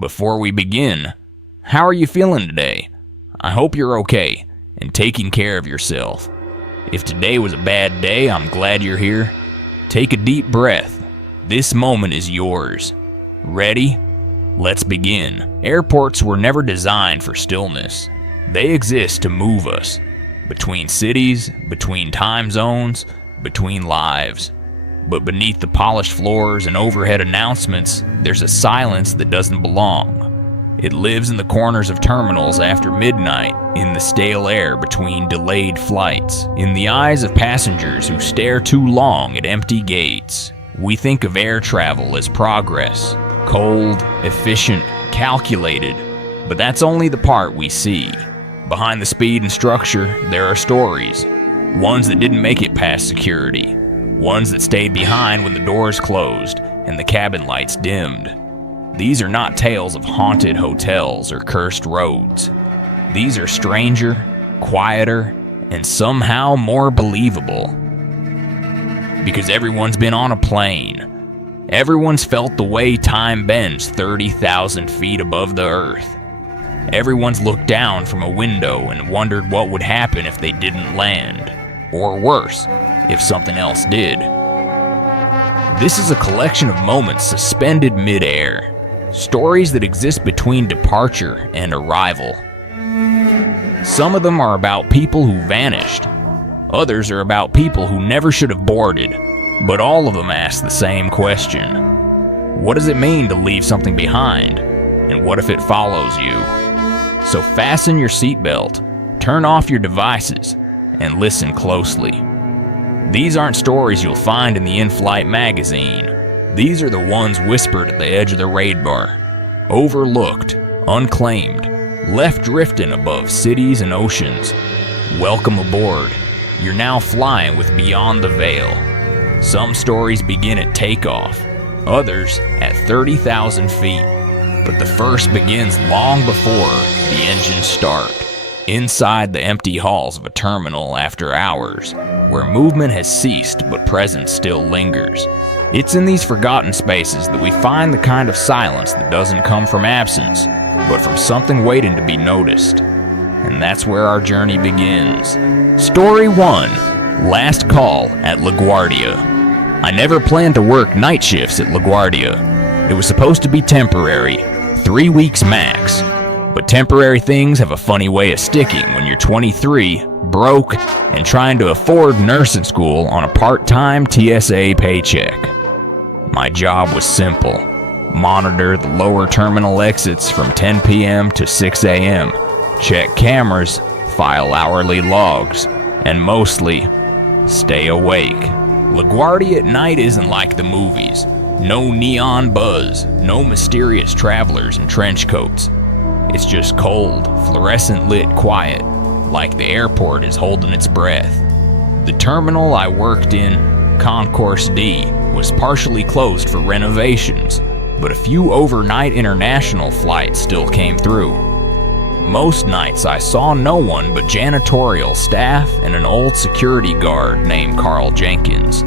Before we begin, how are you feeling today? I hope you're okay and taking care of yourself. If today was a bad day, I'm glad you're here. Take a deep breath. This moment is yours. Ready? Let's begin. Airports were never designed for stillness. They exist to move us. Between cities, between time zones, between lives. But beneath the polished floors and overhead announcements, there's a silence that doesn't belong. It lives in the corners of terminals after midnight, in the stale air between delayed flights, in the eyes of passengers who stare too long at empty gates. We think of air travel as progress, cold, efficient, calculated, but that's only the part we see. Behind the speed and structure, there are stories. Ones that didn't make it past security. Ones that stayed behind when the doors closed and the cabin lights dimmed. These are not tales of haunted hotels or cursed roads. These are stranger, quieter, and somehow more believable. Because everyone's been on a plane. Everyone's felt the way time bends 30,000 feet above the earth. Everyone's looked down from a window and wondered what would happen if they didn't land. Or worse, if something else did. This is a collection of moments suspended mid-air. Stories that exist between departure and arrival. Some of them are about people who vanished. Others are about people who never should have boarded. But all of them ask the same question. What does it mean to leave something behind? And what if it follows you? So fasten your seatbelt, turn off your devices, and listen closely. These aren't stories you'll find in the in-flight magazine. These are the ones whispered at the edge of the radar. Overlooked, unclaimed, left drifting above cities and oceans. Welcome aboard. You're now flying with Beyond the Veil. Some stories begin at takeoff, others at 30,000 feet. But the first begins long before the engines start. Inside the empty halls of a terminal after hours, where movement has ceased but presence still lingers. It's in these forgotten spaces that we find the kind of silence that doesn't come from absence, but from something waiting to be noticed. And that's where our journey begins. Story 1. Last call at LaGuardia. I never planned to work night shifts at LaGuardia. It was supposed to be temporary, 3 weeks max. But temporary things have a funny way of sticking when you're 23, broke, and trying to afford nursing school on a part-time TSA paycheck. My job was simple. Monitor the lower terminal exits from 10 p.m. to 6 a.m., check cameras, file hourly logs, and mostly, stay awake. LaGuardia at night isn't like the movies. No neon buzz, no mysterious travelers in trench coats. It's just cold, fluorescent lit quiet, like the airport is holding its breath. The terminal I worked in, Concourse D, was partially closed for renovations, but a few overnight international flights still came through. Most nights I saw no one but janitorial staff and an old security guard named Carl Jenkins.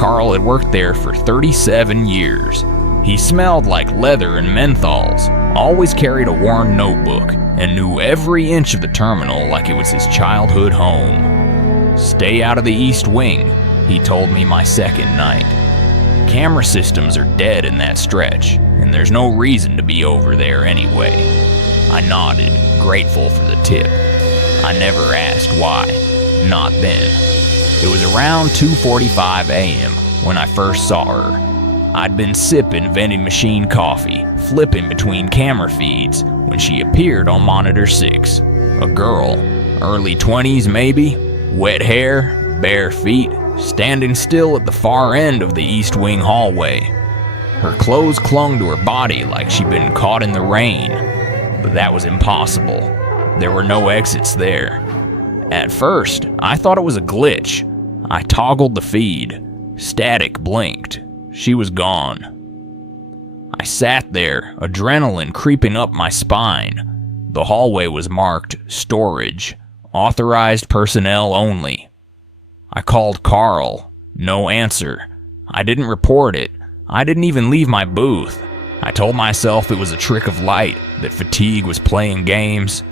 Carl had worked there for 37 years. He smelled like leather and menthols, always carried a worn notebook, and knew every inch of the terminal like it was his childhood home. Stay out of the East Wing, he told me my second night. Camera systems are dead in that stretch, and there's no reason to be over there anyway. I nodded, grateful for the tip. I never asked why. Not then. It was around 2:45 a.m. when I first saw her. I'd been sipping vending machine coffee, flipping between camera feeds, when she appeared on monitor 6. A girl, early 20s maybe, wet hair, bare feet, standing still at the far end of the East Wing hallway. Her clothes clung to her body like she'd been caught in the rain, but that was impossible. There were no exits there. At first, I thought it was a glitch. I toggled the feed. Static blinked. She was gone. I sat there, adrenaline creeping up my spine. The hallway was marked storage, authorized personnel only. I called Carl. No answer. I didn't report it. I didn't even leave my booth. I told myself it was a trick of light, that fatigue was playing games.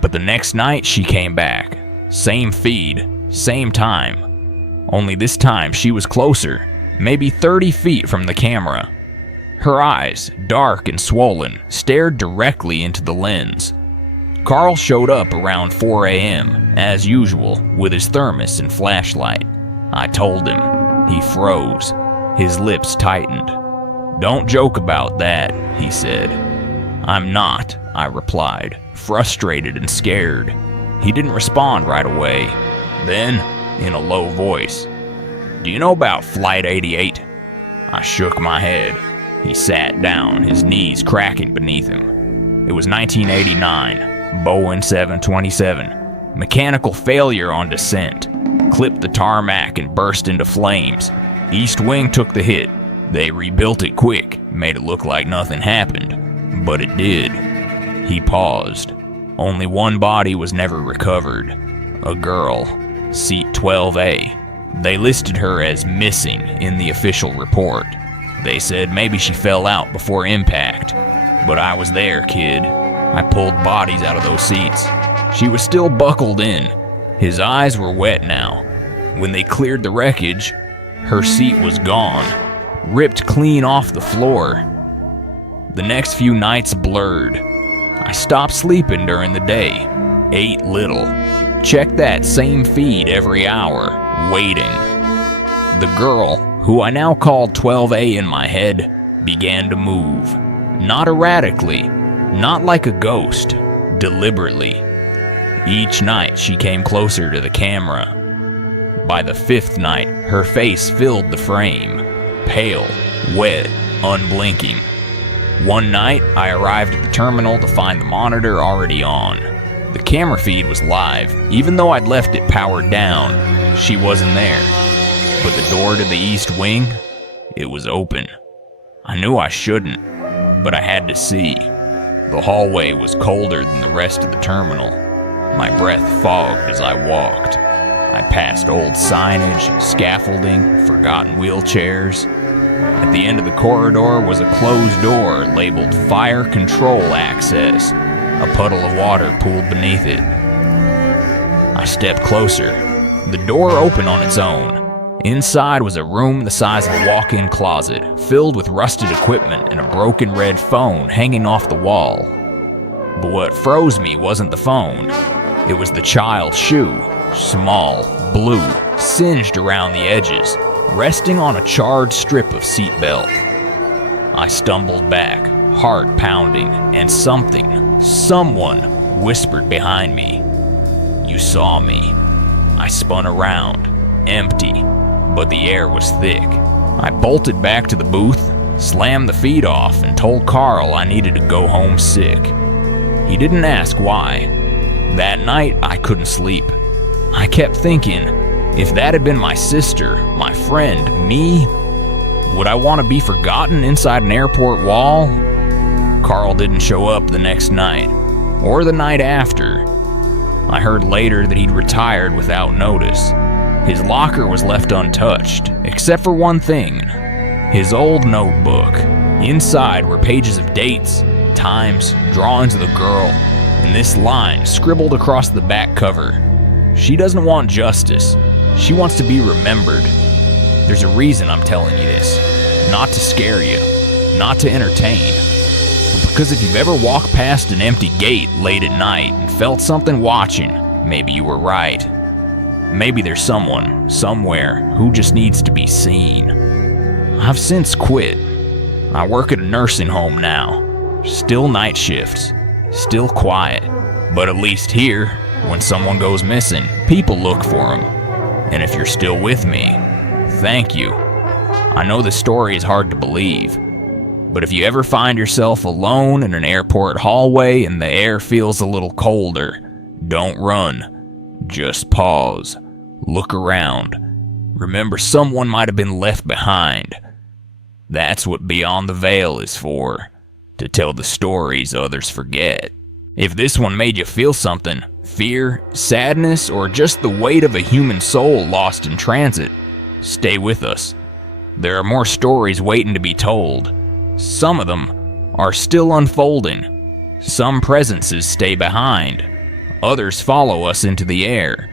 But the next night she came back. Same feed, same time. Only this time she was closer, maybe 30 feet from the camera. Her eyes, dark and swollen, stared directly into the lens. Carl showed up around 4 a.m., as usual, with his thermos and flashlight. I told him. He froze. His lips tightened. "Don't joke about that," he said. "I'm not," I replied, frustrated and scared. He didn't respond right away. Then, in a low voice, "Do you know about Flight 88? I shook my head. He sat down, his knees cracking beneath him. It was 1989, Boeing 727. Mechanical failure on descent. Clipped the tarmac and burst into flames. East wing took the hit. They rebuilt it quick, made it look like nothing happened. But it did." He paused. "Only one body was never recovered. A girl, seat 12A. They listed her as missing in the official report. They said maybe she fell out before impact. But I was there, kid. I pulled bodies out of those seats. She was still buckled in. His eyes were wet now. When they cleared the wreckage, her seat was gone, ripped clean off the floor. The next few nights blurred. I stopped sleeping during the day, ate little, checked that same feed every hour, waiting. The girl, who I now called 12A in my head, began to move. Not erratically, not like a ghost, deliberately. Each night she came closer to the camera. By the 5th night, her face filled the frame, pale, wet, unblinking. One night, I arrived at the terminal to find the monitor already on. The camera feed was live, even though I'd left it powered down. She wasn't there. But the door to the east wing, it was open. I knew I shouldn't, but I had to see. The hallway was colder than the rest of the terminal. My breath fogged as I walked. I passed old signage, scaffolding, forgotten wheelchairs. At the end of the corridor was a closed door labeled Fire Control Access. A puddle of water pooled beneath it. I stepped closer. The door opened on its own. Inside was a room the size of a walk-in closet, filled with rusted equipment and a broken red phone hanging off the wall. But what froze me wasn't the phone. It was the child's shoe, small, blue, singed around the edges, resting on a charred strip of seatbelt. I stumbled back, heart pounding, and someone whispered behind me. "You saw me." I spun around, empty, but the air was thick. I bolted back to the booth, slammed the feed off, and told Carl I needed to go home sick. He didn't ask why. That night, I couldn't sleep. I kept thinking, if that had been my sister, my friend, me, would I want to be forgotten inside an airport wall? Carl didn't show up the next night, or the night after. I heard later that he'd retired without notice. His locker was left untouched, except for one thing, his old notebook. Inside were pages of dates, times, drawings of the girl, and this line scribbled across the back cover. She doesn't want justice. She wants to be remembered. There's a reason I'm telling you this. Not to scare you, not to entertain, but because if you've ever walked past an empty gate late at night and felt something watching, maybe you were right. Maybe there's someone, somewhere, who just needs to be seen. I've since quit. I work at a nursing home now. Still night shifts. Still quiet. But at least here, when someone goes missing, people look for them. And if you're still with me, thank you. I know this story is hard to believe, but if you ever find yourself alone in an airport hallway and the air feels a little colder, don't run. Just pause. Look around. Remember someone might have been left behind. That's what Beyond the Veil is for. To tell the stories others forget. If this one made you feel something, fear, sadness, or just the weight of a human soul lost in transit, stay with us. There are more stories waiting to be told. Some of them are still unfolding. Some presences stay behind. Others follow us into the air.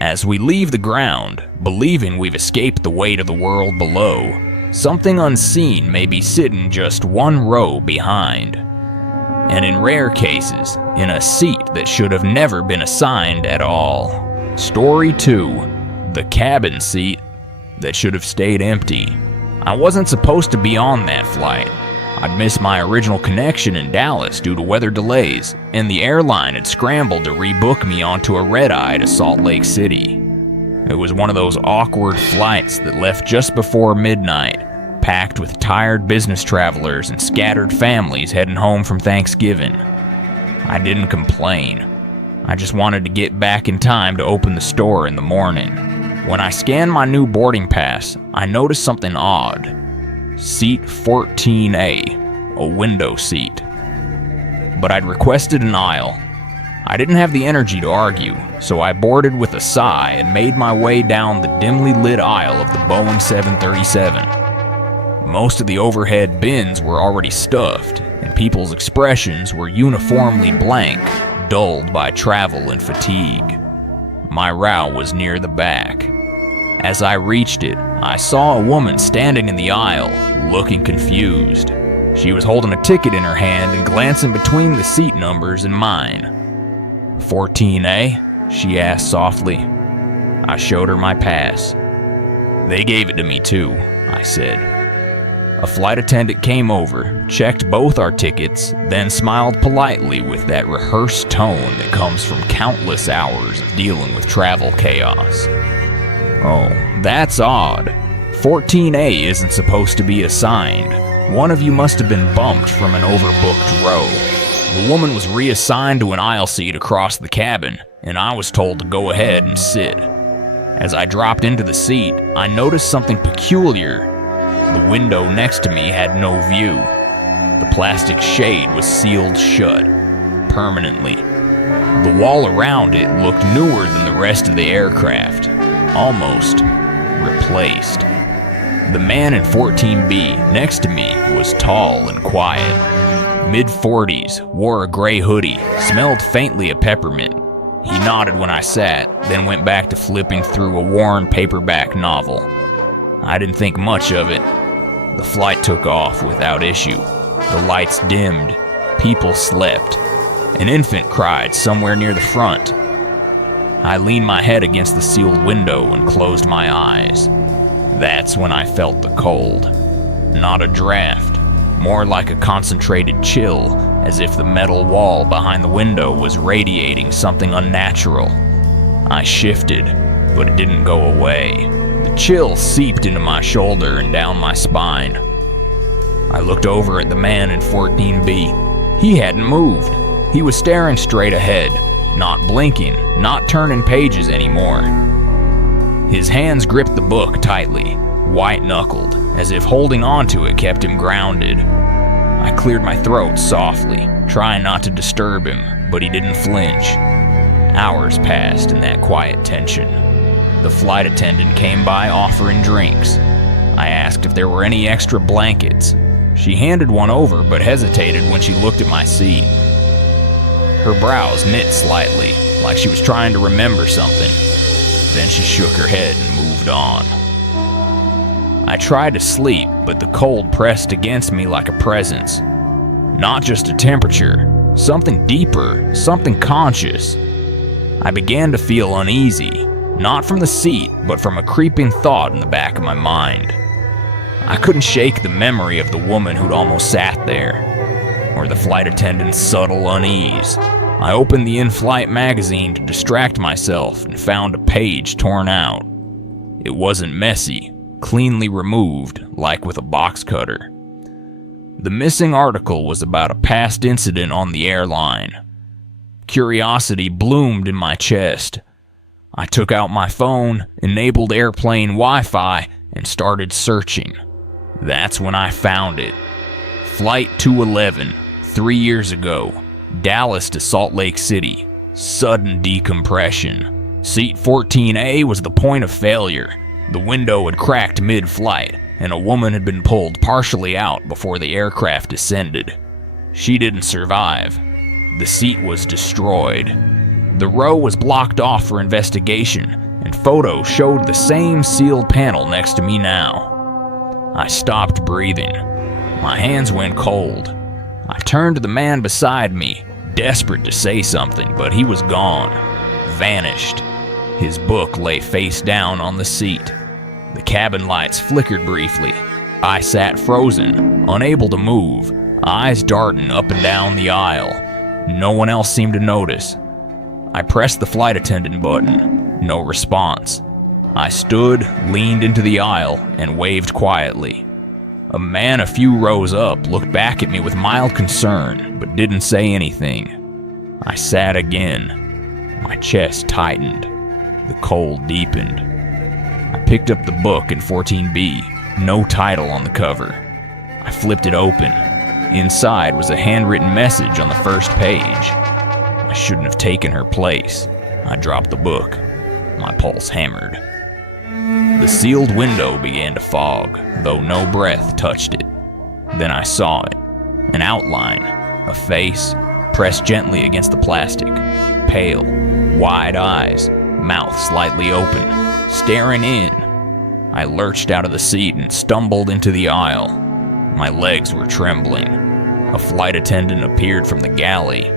As we leave the ground, believing we've escaped the weight of the world below, something unseen may be sitting just one row behind. And in rare cases, in a seat that should have never been assigned at all. Story 2. The cabin seat that should have stayed empty. I wasn't supposed to be on that flight. I'd missed my original connection in Dallas due to weather delays, and the airline had scrambled to rebook me onto a red-eye to Salt Lake City. It was one of those awkward flights that left just before midnight, packed with tired business travelers and scattered families heading home from Thanksgiving. I didn't complain. I just wanted to get back in time to open the store in the morning. When I scanned my new boarding pass, I noticed something odd. Seat 14A, a window seat. But I'd requested an aisle. I didn't have the energy to argue, so I boarded with a sigh and made my way down the dimly lit aisle of the Boeing 737. Most of the overhead bins were already stuffed, and people's expressions were uniformly blank, dulled by travel and fatigue. My row was near the back. As I reached it, I saw a woman standing in the aisle, looking confused. She was holding a ticket in her hand and glancing between the seat numbers and mine. 14A? She asked softly. I showed her my pass. They gave it to me too, I said. A flight attendant came over, checked both our tickets, then smiled politely with that rehearsed tone that comes from countless hours of dealing with travel chaos. Oh, that's odd. 14A isn't supposed to be assigned. One of you must have been bumped from an overbooked row. The woman was reassigned to an aisle seat across the cabin, and I was told to go ahead and sit. As I dropped into the seat, I noticed something peculiar. The window next to me had no view. The plastic shade was sealed shut, permanently. The wall around it looked newer than the rest of the aircraft, almost replaced. The man in 14B next to me was tall and quiet. Mid-40s, wore a gray hoodie, smelled faintly of peppermint. He nodded when I sat, then went back to flipping through a worn paperback novel. I didn't think much of it. The flight took off without issue. The lights dimmed. People slept. An infant cried somewhere near the front. I leaned my head against the sealed window and closed my eyes. That's when I felt the cold. Not a draft, more like a concentrated chill, as if the metal wall behind the window was radiating something unnatural. I shifted, but it didn't go away. The chill seeped into my shoulder and down my spine. I looked over at the man in 14B. He hadn't moved. He was staring straight ahead, not blinking, not turning pages anymore. His hands gripped the book tightly, white-knuckled, as if holding onto it kept him grounded. I cleared my throat softly, trying not to disturb him, but he didn't flinch. Hours passed in that quiet tension. The flight attendant came by offering drinks. I asked if there were any extra blankets. She handed one over but hesitated when she looked at my seat. Her brows knit slightly, like she was trying to remember something. Then she shook her head and moved on. I tried to sleep, but the cold pressed against me like a presence. Not just a temperature, something deeper, something conscious. I began to feel uneasy, not from the seat, but from a creeping thought in the back of my mind. I couldn't shake the memory of the woman who'd almost sat there, or the flight attendant's subtle unease. I opened the in-flight magazine to distract myself and found a page torn out. It wasn't messy, cleanly removed, like with a box cutter. The missing article was about a past incident on the airline. Curiosity bloomed in my chest. I took out my phone, enabled airplane Wi-Fi, and started searching. That's when I found it. Flight 211, 3 years ago, Dallas to Salt Lake City. Sudden decompression. Seat 14A was the point of failure. The window had cracked mid-flight, and a woman had been pulled partially out before the aircraft descended. She didn't survive. The seat was destroyed. The row was blocked off for investigation, and photos showed the same sealed panel next to me now. I stopped breathing. My hands went cold. I turned to the man beside me, desperate to say something, but he was gone, vanished. His book lay face down on the seat. The cabin lights flickered briefly. I sat frozen, unable to move, eyes darting up and down the aisle. No one else seemed to notice. I pressed the flight attendant button. No response. I stood, leaned into the aisle, and waved quietly. A man a few rows up looked back at me with mild concern, but didn't say anything. I sat again. My chest tightened. The cold deepened. I picked up the book in 14B, no title on the cover. I flipped it open. Inside was a handwritten message on the first page. I shouldn't have taken her place. I dropped the book. My pulse hammered. The sealed window began to fog, though no breath touched it. Then I saw it. An outline, a face, pressed gently against the plastic. Pale, wide eyes, mouth slightly open, staring in. I lurched out of the seat and stumbled into the aisle. My legs were trembling. A flight attendant appeared from the galley.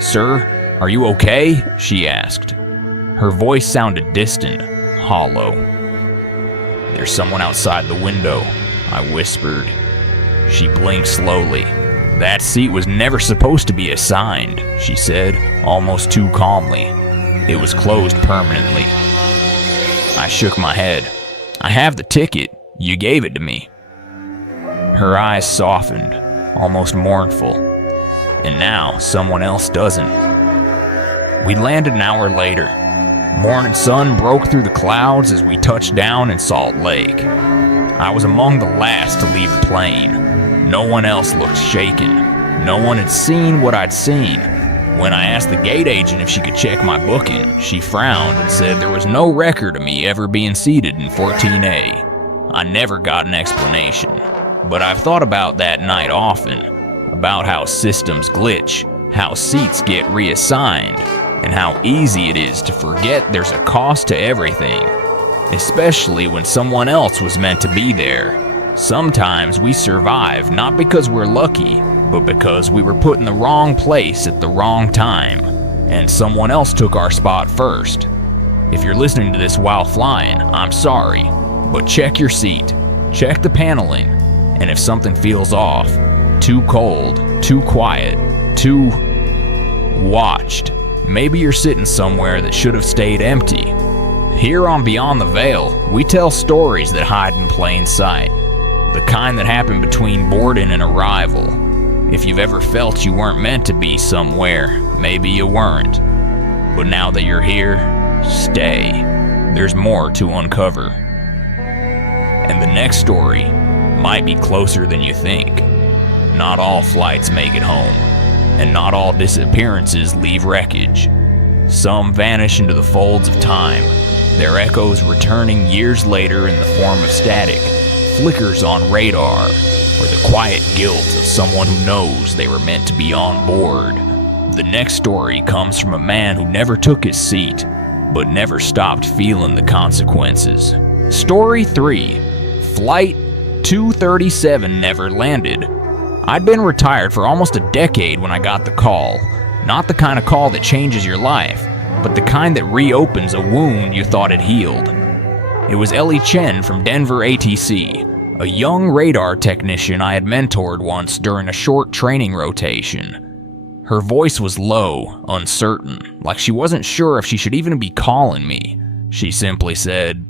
"Sir, are you okay?" she asked. Her voice sounded distant, hollow. "There's someone outside the window," I whispered. She blinked slowly. "That seat was never supposed to be assigned," she said, almost too calmly. "It was closed permanently." I shook my head. "I have the ticket. You gave it to me." Her eyes softened, almost mournful. "And now someone else doesn't." We landed an hour later. Morning sun broke through the clouds as we touched down in Salt Lake. I was among the last to leave the plane. No one else looked shaken. No one had seen what I'd seen. When I asked the gate agent if she could check my booking, she frowned and said there was no record of me ever being seated in 14A. I never got an explanation, but I've thought about that night often, about how systems glitch, how seats get reassigned, and how easy it is to forget there's a cost to everything, especially when someone else was meant to be there. Sometimes we survive not because we're lucky, but because we were put in the wrong place at the wrong time, and someone else took our spot first. If you're listening to this while flying, I'm sorry, but check your seat, check the paneling, and if something feels off, too cold, too quiet, too watched, maybe you're sitting somewhere that should have stayed empty. Here on Beyond the Veil, we tell stories that hide in plain sight, the kind that happen between boarding and arrival. If you've ever felt you weren't meant to be somewhere, maybe you weren't. But now that you're here, stay. There's more to uncover. And the next story might be closer than you think. Not all flights make it home, and not all disappearances leave wreckage. Some vanish into the folds of time, their echoes returning years later in the form of static, flickers on radar, or the quiet guilt of someone who knows they were meant to be on board. The next story comes from a man who never took his seat, but never stopped feeling the consequences. Story 3. Flight 237 never landed. I'd been retired for almost a decade when I got the call. Not the kind of call that changes your life, but the kind that reopens a wound you thought had healed. It was Ellie Chen from Denver ATC, a young radar technician I had mentored once during a short training rotation. Her voice was low, uncertain, like she wasn't sure if she should even be calling me. She simply said,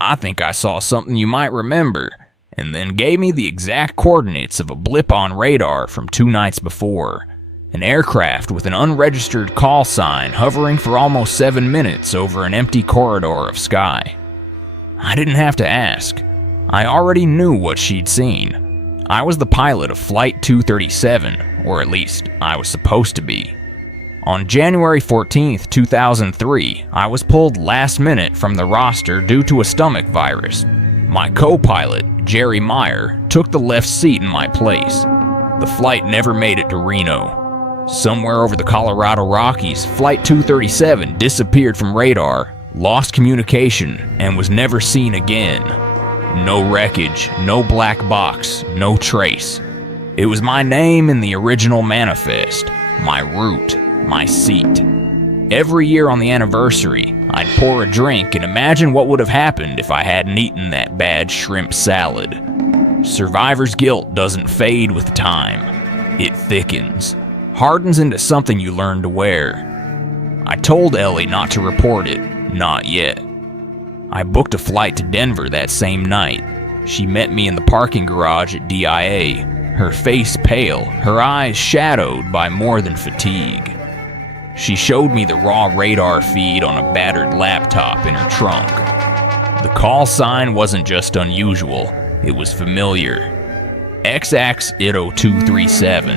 "I think I saw something you might remember," and then gave me the exact coordinates of a blip on radar from 2 nights before. An aircraft with an unregistered call sign hovering for almost 7 minutes over an empty corridor of sky. I didn't have to ask. I already knew what she'd seen. I was the pilot of Flight 237, or at least I was supposed to be. On January 14th, 2003, I was pulled last minute from the roster due to a stomach virus. My co-pilot, Jerry Meyer, took the left seat in my place. The flight never made it to Reno. Somewhere over the Colorado Rockies, Flight 237 disappeared from radar, lost communication, and was never seen again. No wreckage, no black box, no trace. It was my name in the original manifest, my route, my seat. Every year on the anniversary, I'd pour a drink and imagine what would have happened if I hadn't eaten that bad shrimp salad. Survivor's guilt doesn't fade with time. It thickens, hardens into something you learn to wear. I told Ellie not to report it, not yet. I booked a flight to Denver that same night. She met me in the parking garage at DIA, her face pale, her eyes shadowed by more than fatigue. She showed me the raw radar feed on a battered laptop in her trunk. The call sign wasn't just unusual, it was familiar. XX 237,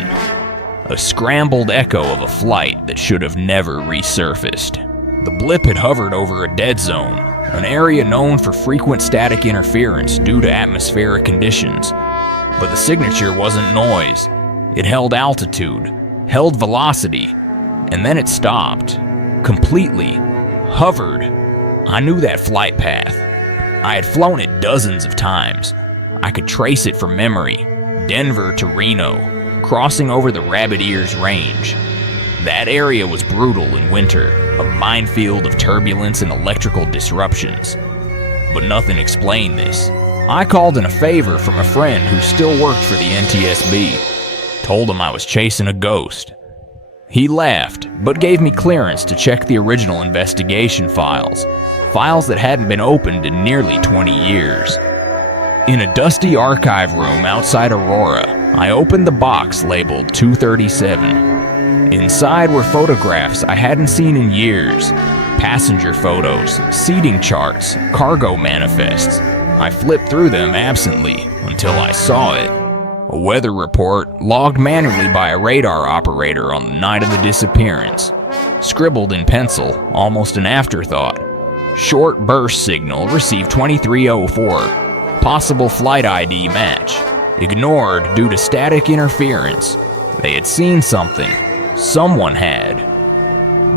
a scrambled echo of a flight that should have never resurfaced. The blip had hovered over a dead zone, an area known for frequent static interference due to atmospheric conditions. But the signature wasn't noise. It held altitude, held velocity, and then it stopped. Completely. Hovered. I knew that flight path. I had flown it dozens of times. I could trace it from memory. Denver to Reno, crossing over the Rabbit Ears Range. That area was brutal in winter, a minefield of turbulence and electrical disruptions. But nothing explained this. I called in a favor from a friend who still worked for the NTSB. Told him I was chasing a ghost. He laughed, but gave me clearance to check the original investigation files that hadn't been opened in nearly 20 years. In a dusty archive room outside Aurora, I opened the box labeled 237. Inside were photographs I hadn't seen in years. Passenger photos, seating charts, cargo manifests. I flipped through them absently until I saw it. A weather report logged manually by a radar operator on the night of the disappearance. Scribbled in pencil, almost an afterthought. Short burst signal received 2304. Possible flight ID match. Ignored due to static interference. They had seen something. Someone had.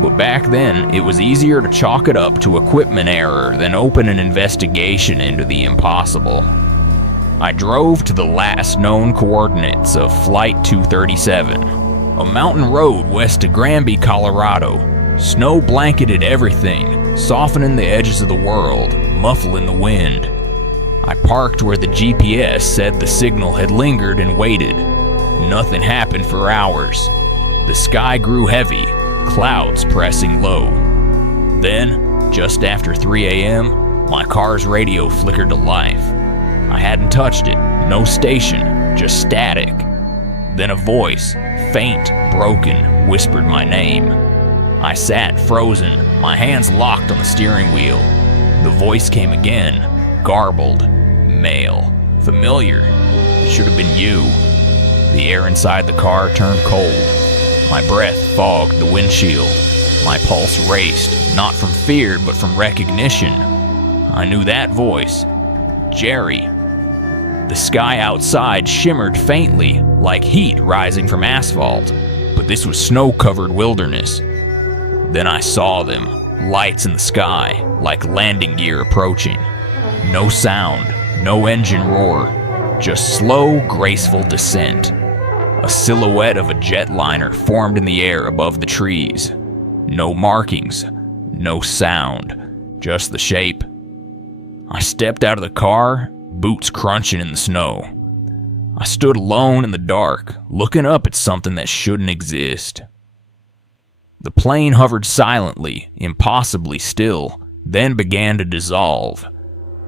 But back then, it was easier to chalk it up to equipment error than open an investigation into the impossible. I drove to the last known coordinates of Flight 237, a mountain road west of Granby, Colorado. Snow blanketed everything, softening the edges of the world, muffling the wind. I parked where the GPS said the signal had lingered and waited. Nothing happened for hours. The sky grew heavy, clouds pressing low. Then, just after 3 a.m., my car's radio flickered to life. I hadn't touched it, no station, just static. Then a voice, faint, broken, whispered my name. I sat frozen, my hands locked on the steering wheel. The voice came again, garbled, male, familiar. It should have been you. The air inside the car turned cold. My breath fogged the windshield. My pulse raced, not from fear, but from recognition. I knew that voice. Jerry. The sky outside shimmered faintly, like heat rising from asphalt, but this was snow-covered wilderness. Then I saw them, lights in the sky, like landing gear approaching. No sound, no engine roar, just slow, graceful descent. A silhouette of a jetliner formed in the air above the trees. No markings, no sound, just the shape. I stepped out of the car, boots crunching in the snow. I stood alone in the dark, looking up at something that shouldn't exist. The plane hovered silently, impossibly still, then began to dissolve.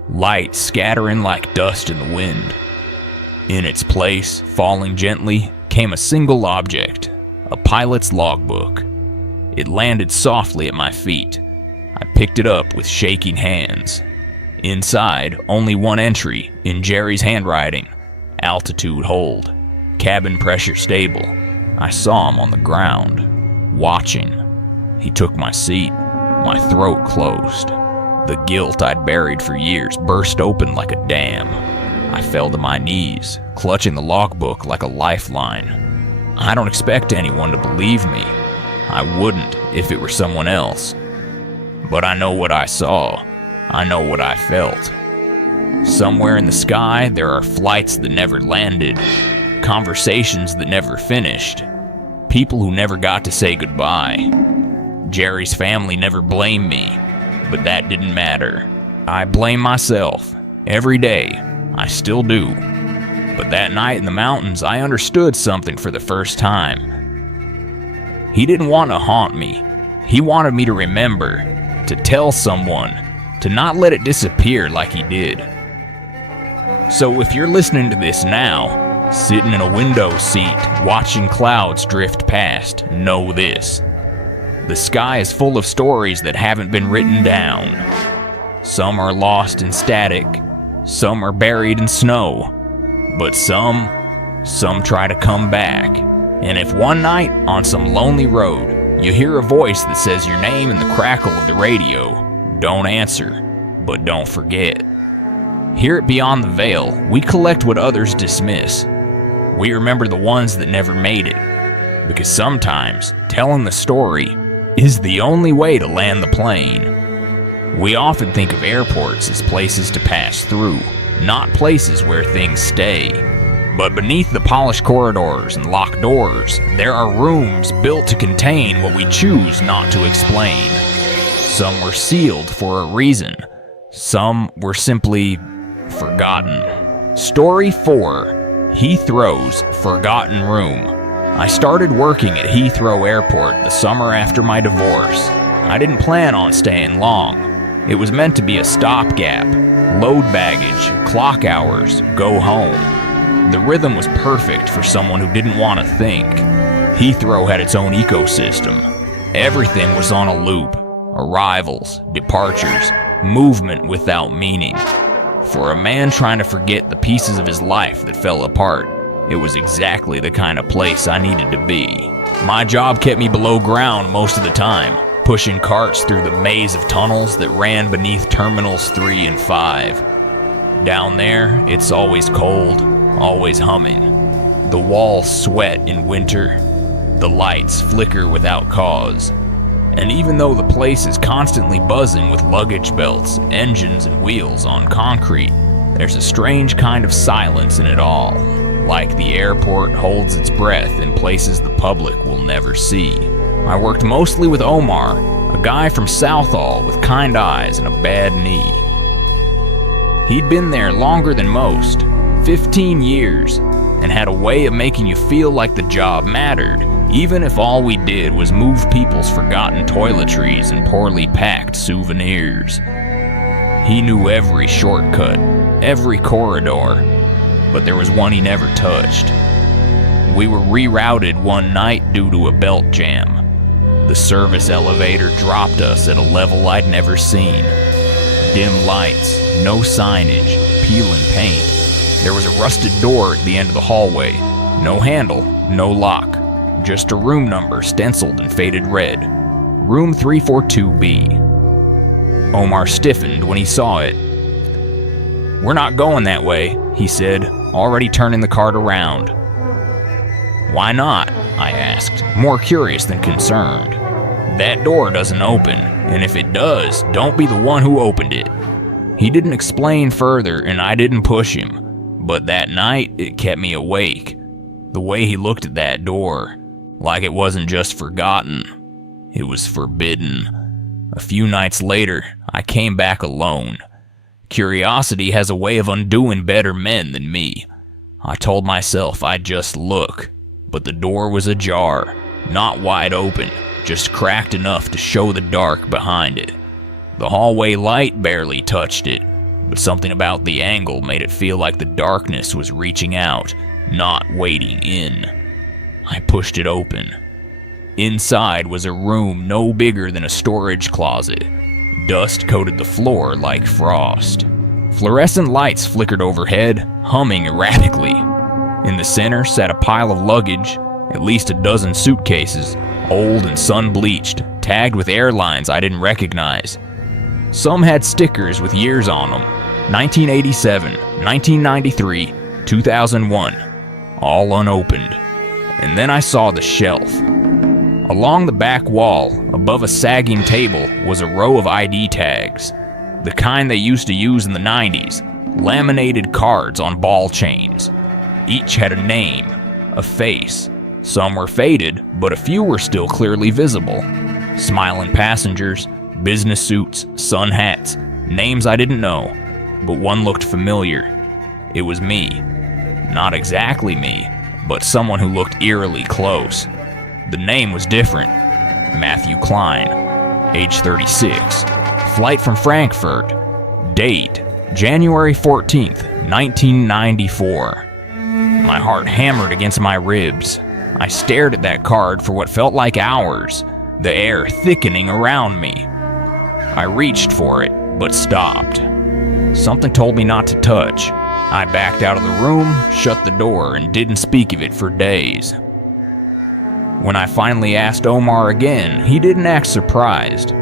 Light scattering like dust in the wind. In its place, falling gently, came a single object, a pilot's logbook. It landed softly at my feet. I picked it up with shaking hands. Inside, only one entry, in Jerry's handwriting. Altitude hold. Cabin pressure stable. I saw him on the ground, watching. He took my seat. My throat closed. The guilt I'd buried for years burst open like a dam. I fell to my knees, clutching the logbook like a lifeline. I don't expect anyone to believe me. I wouldn't if it were someone else. But I know what I saw. I know what I felt. Somewhere in the sky, there are flights that never landed, conversations that never finished, people who never got to say goodbye. Jerry's family never blamed me, but that didn't matter. I blame myself. Every day. I still do. But that night in the mountains, I understood something for the first time. He didn't want to haunt me. He wanted me to remember, to tell someone, to not let it disappear like he did. So if you're listening to this now, sitting in a window seat, watching clouds drift past, know this. The sky is full of stories that haven't been written down. Some are lost in static, some are buried in snow, but some try to come back. And if one night, on some lonely road, you hear a voice that says your name in the crackle of the radio, don't answer, but don't forget. Here at Beyond the Veil, we collect what others dismiss. We remember the ones that never made it, because sometimes telling the story is the only way to land the plane. We often think of airports as places to pass through, not places where things stay. But beneath the polished corridors and locked doors, there are rooms built to contain what we choose not to explain. Some were sealed for a reason. Some were simply forgotten. Story 4, Heathrow's Forgotten Room. I started working at Heathrow Airport the summer after my divorce. I didn't plan on staying long. It was meant to be a stopgap. Load baggage, clock hours, go home. The rhythm was perfect for someone who didn't want to think. Heathrow had its own ecosystem. Everything was on a loop. Arrivals, departures, movement without meaning. For a man trying to forget the pieces of his life that fell apart, it was exactly the kind of place I needed to be. My job kept me below ground most of the time, pushing carts through the maze of tunnels that ran beneath Terminals 3 and 5. Down there, it's always cold, always humming. The walls sweat in winter. The lights flicker without cause. And even though the place is constantly buzzing with luggage belts, engines, and wheels on concrete, there's a strange kind of silence in it all. Like the airport holds its breath in places the public will never see. I worked mostly with Omar, a guy from Southall with kind eyes and a bad knee. He'd been there longer than most, 15 years, and had a way of making you feel like the job mattered, even if all we did was move people's forgotten toiletries and poorly packed souvenirs. He knew every shortcut, every corridor, but there was one he never touched. We were rerouted one night due to a belt jam. The service elevator dropped us at a level I'd never seen. Dim lights, no signage, peeling paint. There was a rusted door at the end of the hallway. No handle, no lock. Just a room number stenciled in faded red. Room 342B. Omar stiffened when he saw it. "We're not going that way," he said, already turning the cart around. "Why not?" I asked, more curious than concerned. "That door doesn't open, and if it does, don't be the one who opened it." He didn't explain further, and I didn't push him, but that night it kept me awake. The way he looked at that door, like it wasn't just forgotten, it was forbidden. A few nights later, I came back alone. Curiosity has a way of undoing better men than me. I told myself I'd just look, but the door was ajar, not wide open, just cracked enough to show the dark behind it. The hallway light barely touched it, but something about the angle made it feel like the darkness was reaching out, not waiting in. I pushed it open. Inside was a room no bigger than a storage closet. Dust coated the floor like frost. Fluorescent lights flickered overhead, humming erratically. In the center sat a pile of luggage, at least a dozen suitcases, old and sun-bleached, tagged with airlines I didn't recognize. Some had stickers with years on them. 1987, 1993, 2001, all unopened. And then I saw the shelf. Along the back wall, above a sagging table, was a row of ID tags, the kind they used to use in the 90s, laminated cards on ball chains. Each had a name, a face. Some were faded, but a few were still clearly visible. Smiling passengers, business suits, sun hats, names I didn't know, but one looked familiar. It was me. Not exactly me, but someone who looked eerily close. The name was different. Matthew Klein, age 36, flight from Frankfurt, date January 14th, 1994. My heart hammered against my ribs. I stared at that card for what felt like hours, the air thickening around me. I reached for it, but stopped. Something told me not to touch. I backed out of the room, shut the door, and didn't speak of it for days. When I finally asked Omar again, he didn't act surprised.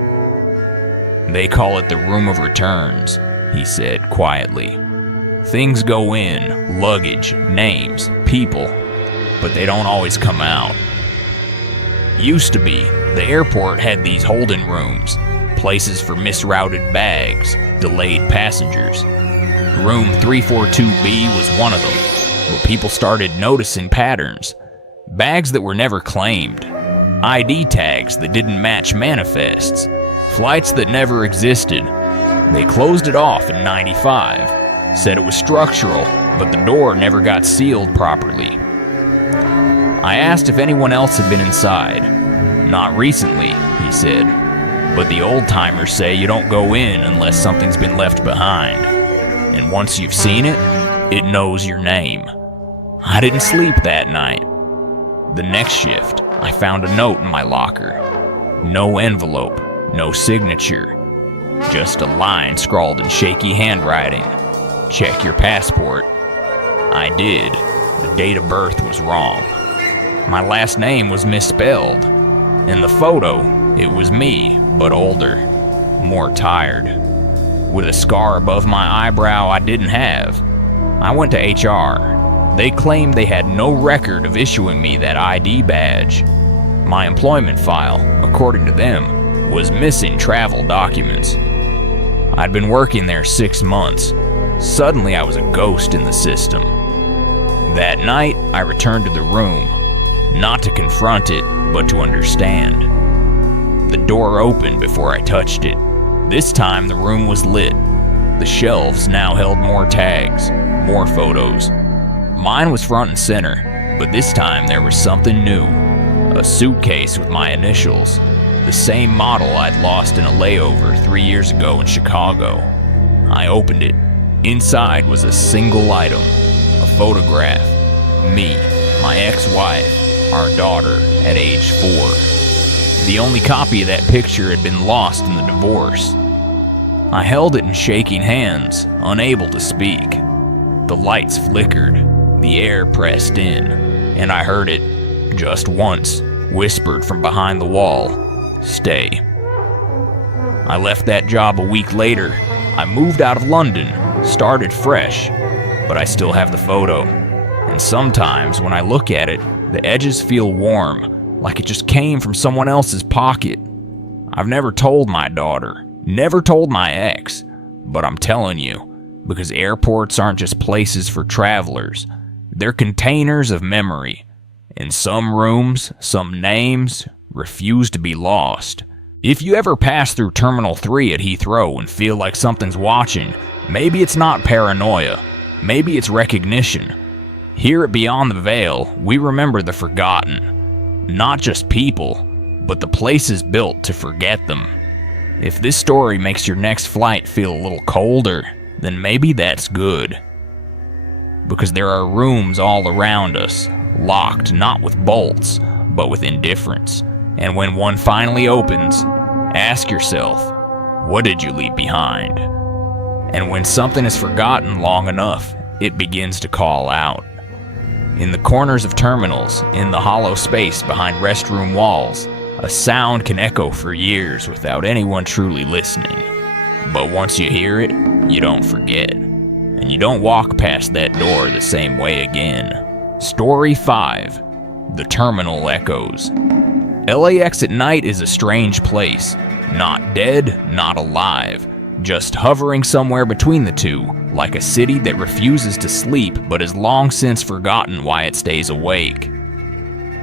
"They call it the room of returns," he said quietly. "Things go in, luggage, names, people, but they don't always come out." Used to be, the airport had these holding rooms, places for misrouted bags, delayed passengers. Room 342B was one of them, but people started noticing patterns. Bags that were never claimed, ID tags that didn't match manifests, flights that never existed. They closed it off in '95, said it was structural, but the door never got sealed properly. I asked if anyone else had been inside. "Not recently," he said, "but the old-timers say you don't go in unless something's been left behind. And once you've seen it, it knows your name." I didn't sleep that night. The next shift, I found a note in my locker. No envelope, no signature. Just a line scrawled in shaky handwriting. "Check your passport." I did. The date of birth was wrong. My last name was misspelled. In the photo, it was me, but older, more tired, with a scar above my eyebrow I didn't have. I went to HR. They claimed they had no record of issuing me that ID badge. My employment file, according to them, was missing travel documents. I'd been working there 6 months. Suddenly I was a ghost in the system. That night, I returned to the room, not to confront it, but to understand. The door opened before I touched it. This time the room was lit. The shelves now held more tags, more photos. Mine was front and center, but this time there was something new. A suitcase with my initials, the same model I'd lost in a layover 3 years ago in Chicago. I opened it. Inside was a single item, a photograph. Me, my ex-wife, our daughter at age 4. The only copy of that picture had been lost in the divorce. I held it in shaking hands, unable to speak. The lights flickered, the air pressed in, and I heard it, just once, whispered from behind the wall, "Stay." I left that job a week later. I moved out of London, started fresh, but I still have the photo. And sometimes when I look at it, the edges feel warm, like it just came from someone else's pocket. I've never told my daughter, never told my ex, but I'm telling you, because airports aren't just places for travelers. They're containers of memory. In some rooms, some names refuse to be lost. If you ever pass through Terminal 3 at Heathrow and feel like something's watching, maybe it's not paranoia, maybe it's recognition. Here at Beyond the Veil, we remember the forgotten. Not just people, but the places built to forget them. If this story makes your next flight feel a little colder, then maybe that's good. Because there are rooms all around us, locked not with bolts, but with indifference. And when one finally opens, ask yourself, what did you leave behind? And when something is forgotten long enough, it begins to call out. In the corners of terminals, in the hollow space behind restroom walls, a sound can echo for years without anyone truly listening. But once you hear it, you don't forget. And you don't walk past that door the same way again. Story 5. The Terminal Echoes. LAX at night is a strange place. Not dead, not alive. Just hovering somewhere between the two, like a city that refuses to sleep but has long since forgotten why it stays awake.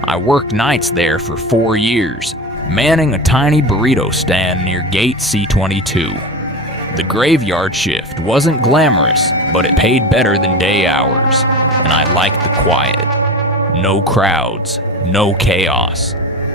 I worked nights there for 4 years, manning a tiny burrito stand near Gate C-22. The graveyard shift wasn't glamorous, but it paid better than day hours, and I liked the quiet. No crowds, no chaos.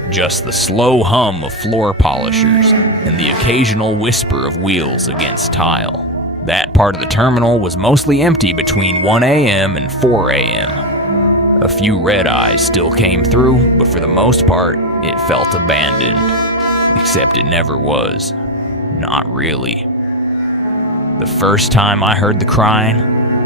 Just the slow hum of floor polishers and the occasional whisper of wheels against tile. That part of the terminal was mostly empty between 1 a.m. and 4 a.m. A few red eyes still came through, but for the most part, it felt abandoned. Except it never was. Not really. The first time I heard the crying,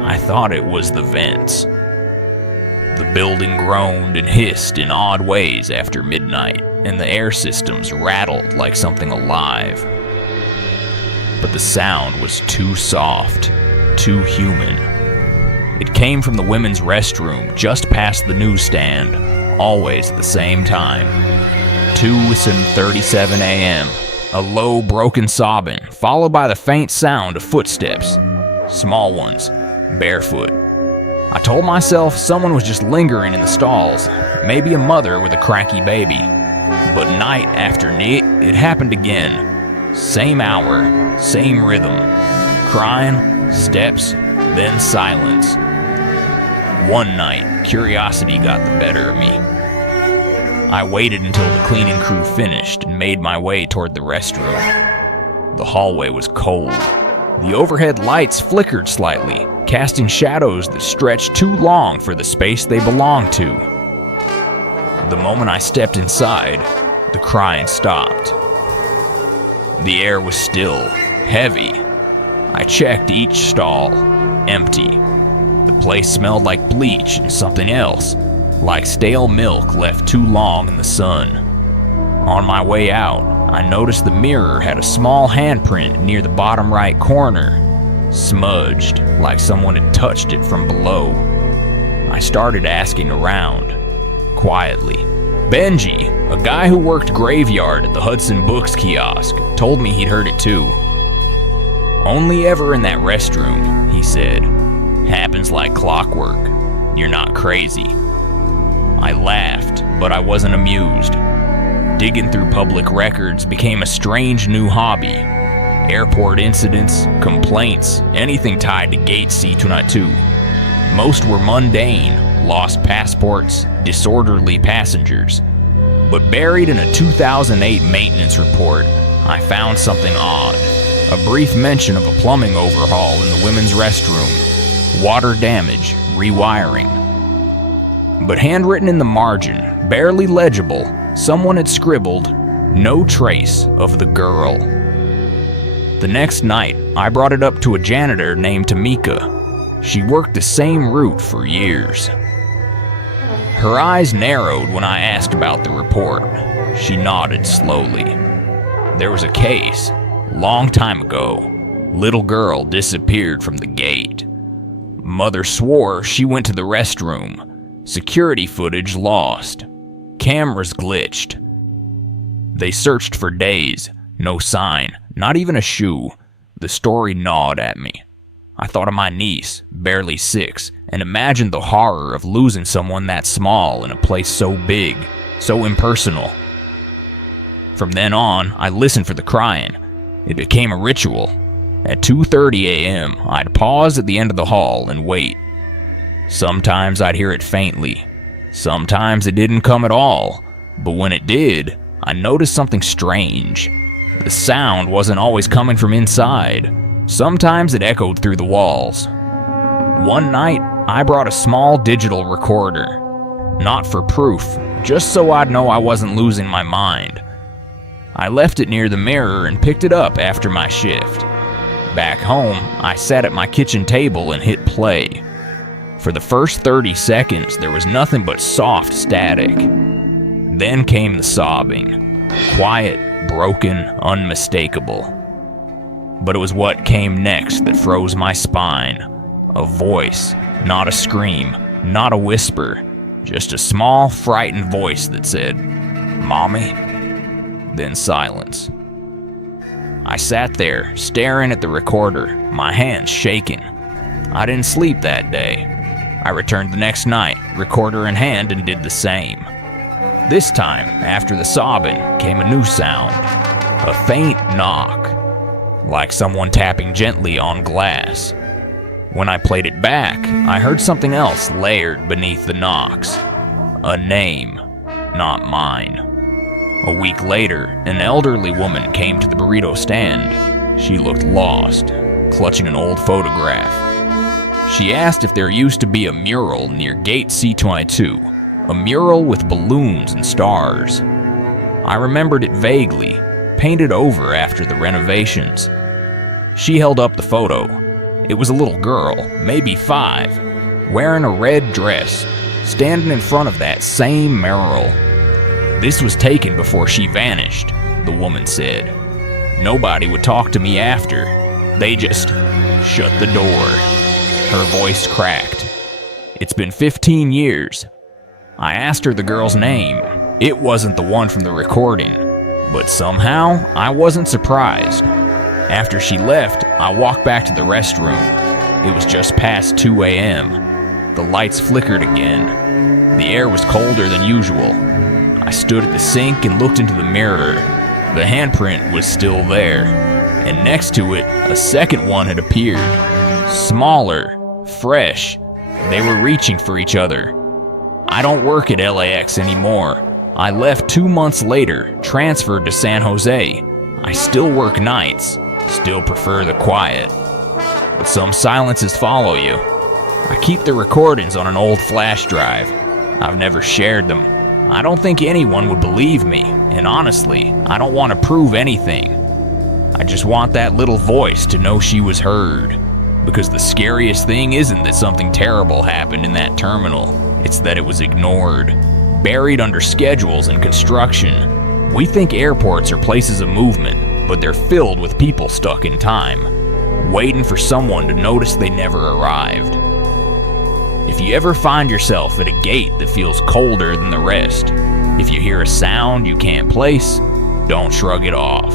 I thought it was the vents. The building groaned and hissed in odd ways after midnight, and the air systems rattled like something alive. But the sound was too soft, too human. It came from the women's restroom just past the newsstand, always at the same time. 2:37 a.m. A low, broken sobbing, followed by the faint sound of footsteps. Small ones, barefoot. I told myself someone was just lingering in the stalls, maybe a mother with a cranky baby. But night after night, it happened again. Same hour, same rhythm. Crying, steps, then silence. One night, curiosity got the better of me. I waited until the cleaning crew finished and made my way toward the restroom. The hallway was cold. The overhead lights flickered slightly, casting shadows that stretched too long for the space they belonged to. The moment I stepped inside, the crying stopped. The air was still, heavy. I checked each stall, empty. The place smelled like bleach and something else, like stale milk left too long in the sun. On my way out, I noticed the mirror had a small handprint near the bottom right corner, smudged like someone had touched it from below. I started asking around, quietly. Benji, a guy who worked graveyard at the Hudson Books kiosk, told me he'd heard it too. Only ever in that restroom, he said. Happens like clockwork. You're not crazy. I laughed, but I wasn't amused. Digging through public records became a strange new hobby. Airport incidents, complaints, anything tied to Gate C-22. Most were mundane, lost passports, disorderly passengers. But buried in a 2008 maintenance report, I found something odd. A brief mention of a plumbing overhaul in the women's restroom. Water damage, rewiring. But handwritten in the margin, barely legible, someone had scribbled, "No trace of the girl." The next night, I brought it up to a janitor named Tamika. She worked the same route for years. Her eyes narrowed when I asked about the report. She nodded slowly. There was a case, long time ago. Little girl disappeared from the gate. Mother swore she went to the restroom. Security footage lost. Cameras glitched. They searched for days. No sign, not even a shoe. The story gnawed at me. I thought of my niece, barely 6, and imagined the horror of losing someone that small in a place so big, so impersonal. From then on, I listened for the crying. It became a ritual. At 2:30 a.m., I'd pause at the end of the hall and wait. Sometimes I'd hear it faintly. Sometimes it didn't come at all. But when it did, I noticed something strange. The sound wasn't always coming from inside. Sometimes it echoed through the walls. One night, I brought a small digital recorder. Not for proof, just so I'd know I wasn't losing my mind. I left it near the mirror and picked it up after my shift. Back home, I sat at my kitchen table and hit play. For the first 30 seconds, there was nothing but soft static. Then came the sobbing. Quiet, broken, unmistakable. But it was what came next that froze my spine. A voice, not a scream, not a whisper, just a small, frightened voice that said, "Mommy?" Then silence. I sat there, staring at the recorder, my hands shaking. I didn't sleep that day. I returned the next night, recorder in hand, and did the same. This time, after the sobbing, came a new sound. A faint knock, like someone tapping gently on glass. When I played it back, I heard something else layered beneath the knocks. A name, not mine. A week later, an elderly woman came to the burrito stand. She looked lost, clutching an old photograph. She asked if there used to be a mural near Gate C22, a mural with balloons and stars. I remembered it vaguely, painted over after the renovations. She held up the photo. It was a little girl, maybe 5, wearing a red dress, standing in front of that same mural. This was taken before she vanished, the woman said. Nobody would talk to me after. They just shut the door. Her voice cracked. It's been 15 years. I asked her the girl's name. It wasn't the one from the recording, but somehow I wasn't surprised. After she left, I walked back to the restroom. It was just past 2 a.m. The lights flickered again. The air was colder than usual. I stood at the sink and looked into the mirror. The handprint was still there, and next to it, a second one had appeared. Smaller, fresh. They were reaching for each other. I don't work at LAX anymore. I left 2 months later, transferred to San Jose. I still work nights, still prefer the quiet. But some silences follow you. I keep the recordings on an old flash drive. I've never shared them. I don't think anyone would believe me, and honestly, I don't want to prove anything. I just want that little voice to know she was heard. Because the scariest thing isn't that something terrible happened in that terminal, it's that it was ignored, buried under schedules and construction. We think airports are places of movement, but they're filled with people stuck in time, waiting for someone to notice they never arrived. If you ever find yourself at a gate that feels colder than the rest, if you hear a sound you can't place, don't shrug it off.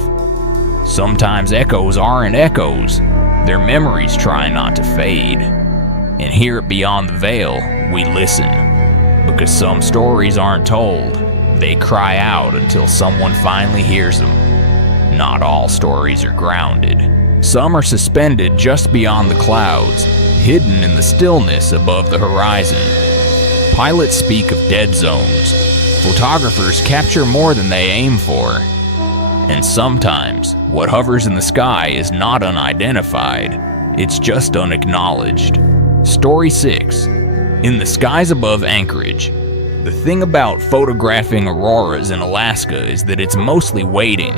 Sometimes echoes aren't echoes, they're memories trying not to fade. And here at Beyond the Veil, we listen. Because some stories aren't told, they cry out until someone finally hears them. Not all stories are grounded. Some are suspended just beyond the clouds, hidden in the stillness above the horizon. Pilots speak of dead zones. Photographers capture more than they aim for. And sometimes, what hovers in the sky is not unidentified, it's just unacknowledged. Story 6. In the skies above Anchorage. The thing about photographing auroras in Alaska is that it's mostly waiting.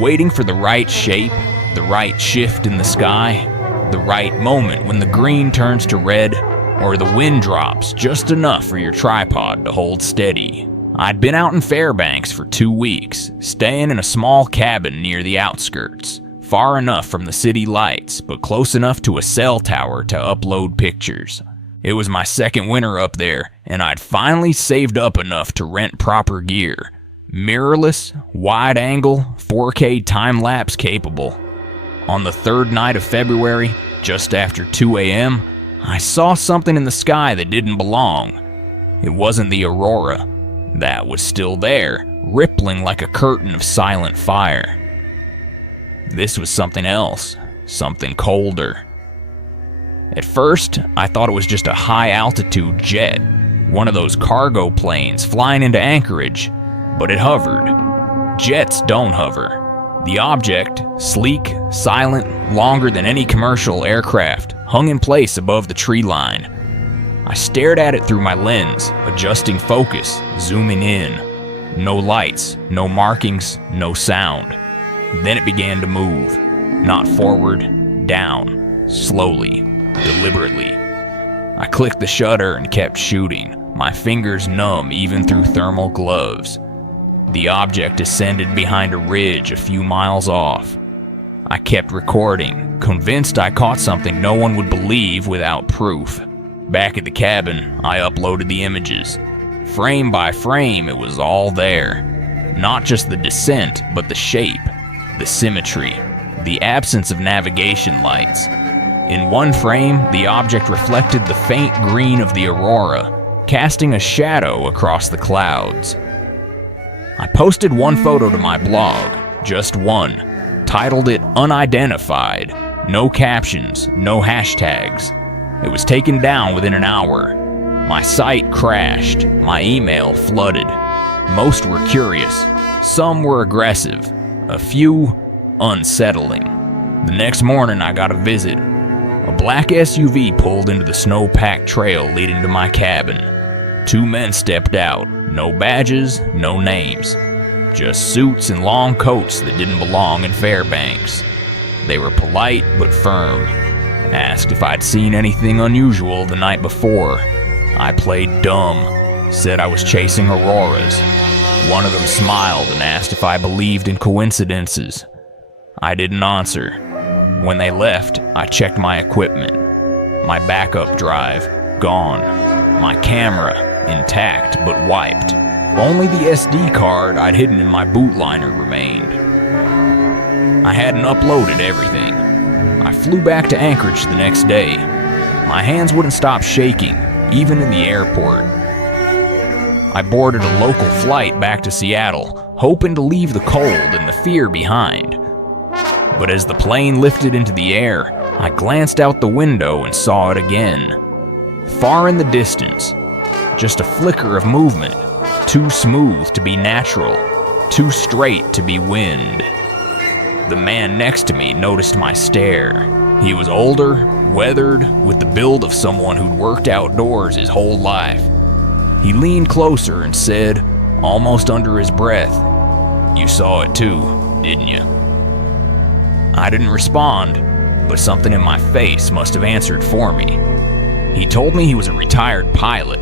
Waiting for the right shape, the right shift in the sky, the right moment when the green turns to red, or the wind drops just enough for your tripod to hold steady. I'd been out in Fairbanks for 2 weeks, staying in a small cabin near the outskirts, far enough from the city lights, but close enough to a cell tower to upload pictures. It was my second winter up there, and I'd finally saved up enough to rent proper gear. Mirrorless, wide-angle, 4K time-lapse capable. On the third night of February, just after 2 a.m., I saw something in the sky that didn't belong. It wasn't the aurora. That was still there, rippling like a curtain of silent fire. This was something else, something colder. At first, I thought it was just a high-altitude jet, one of those cargo planes flying into Anchorage, but it hovered. Jets don't hover. The object, sleek, silent, longer than any commercial aircraft, hung in place above the tree line. I stared at it through my lens, adjusting focus, zooming in. No lights, no markings, no sound. Then it began to move. Not forward, down, slowly, deliberately. I clicked the shutter and kept shooting, my fingers numb even through thermal gloves. The object descended behind a ridge a few miles off. I kept recording, convinced I caught something no one would believe without proof. Back at the cabin, I uploaded the images. Frame by frame, it was all there. Not just the descent, but the shape, the symmetry, the absence of navigation lights. In one frame, the object reflected the faint green of the aurora, casting a shadow across the clouds. I posted one photo to my blog, just one, titled it Unidentified, no captions, no hashtags. It was taken down within an hour. My site crashed, my email flooded. Most were curious, some were aggressive, a few unsettling. The next morning I got a visit. A black SUV pulled into the snow-packed trail leading to my cabin. 2 men stepped out, no badges, no names. Just suits and long coats that didn't belong in Fairbanks. They were polite but firm. Asked if I'd seen anything unusual the night before. I played dumb, said I was chasing auroras. One of them smiled and asked if I believed in coincidences. I didn't answer. When they left, I checked my equipment. My backup drive, gone. My camera, intact but wiped. Only the SD card I'd hidden in my boot liner remained. I hadn't uploaded everything. I flew back to Anchorage the next day. My hands wouldn't stop shaking, even in the airport. I boarded a local flight back to Seattle, hoping to leave the cold and the fear behind. But as the plane lifted into the air, I glanced out the window and saw it again. Far in the distance, just a flicker of movement, too smooth to be natural, too straight to be wind. The man next to me noticed my stare. He was older, weathered, with the build of someone who'd worked outdoors his whole life. He leaned closer and said, almost under his breath, "You saw it too, didn't you?" I didn't respond, but something in my face must have answered for me. He told me he was a retired pilot,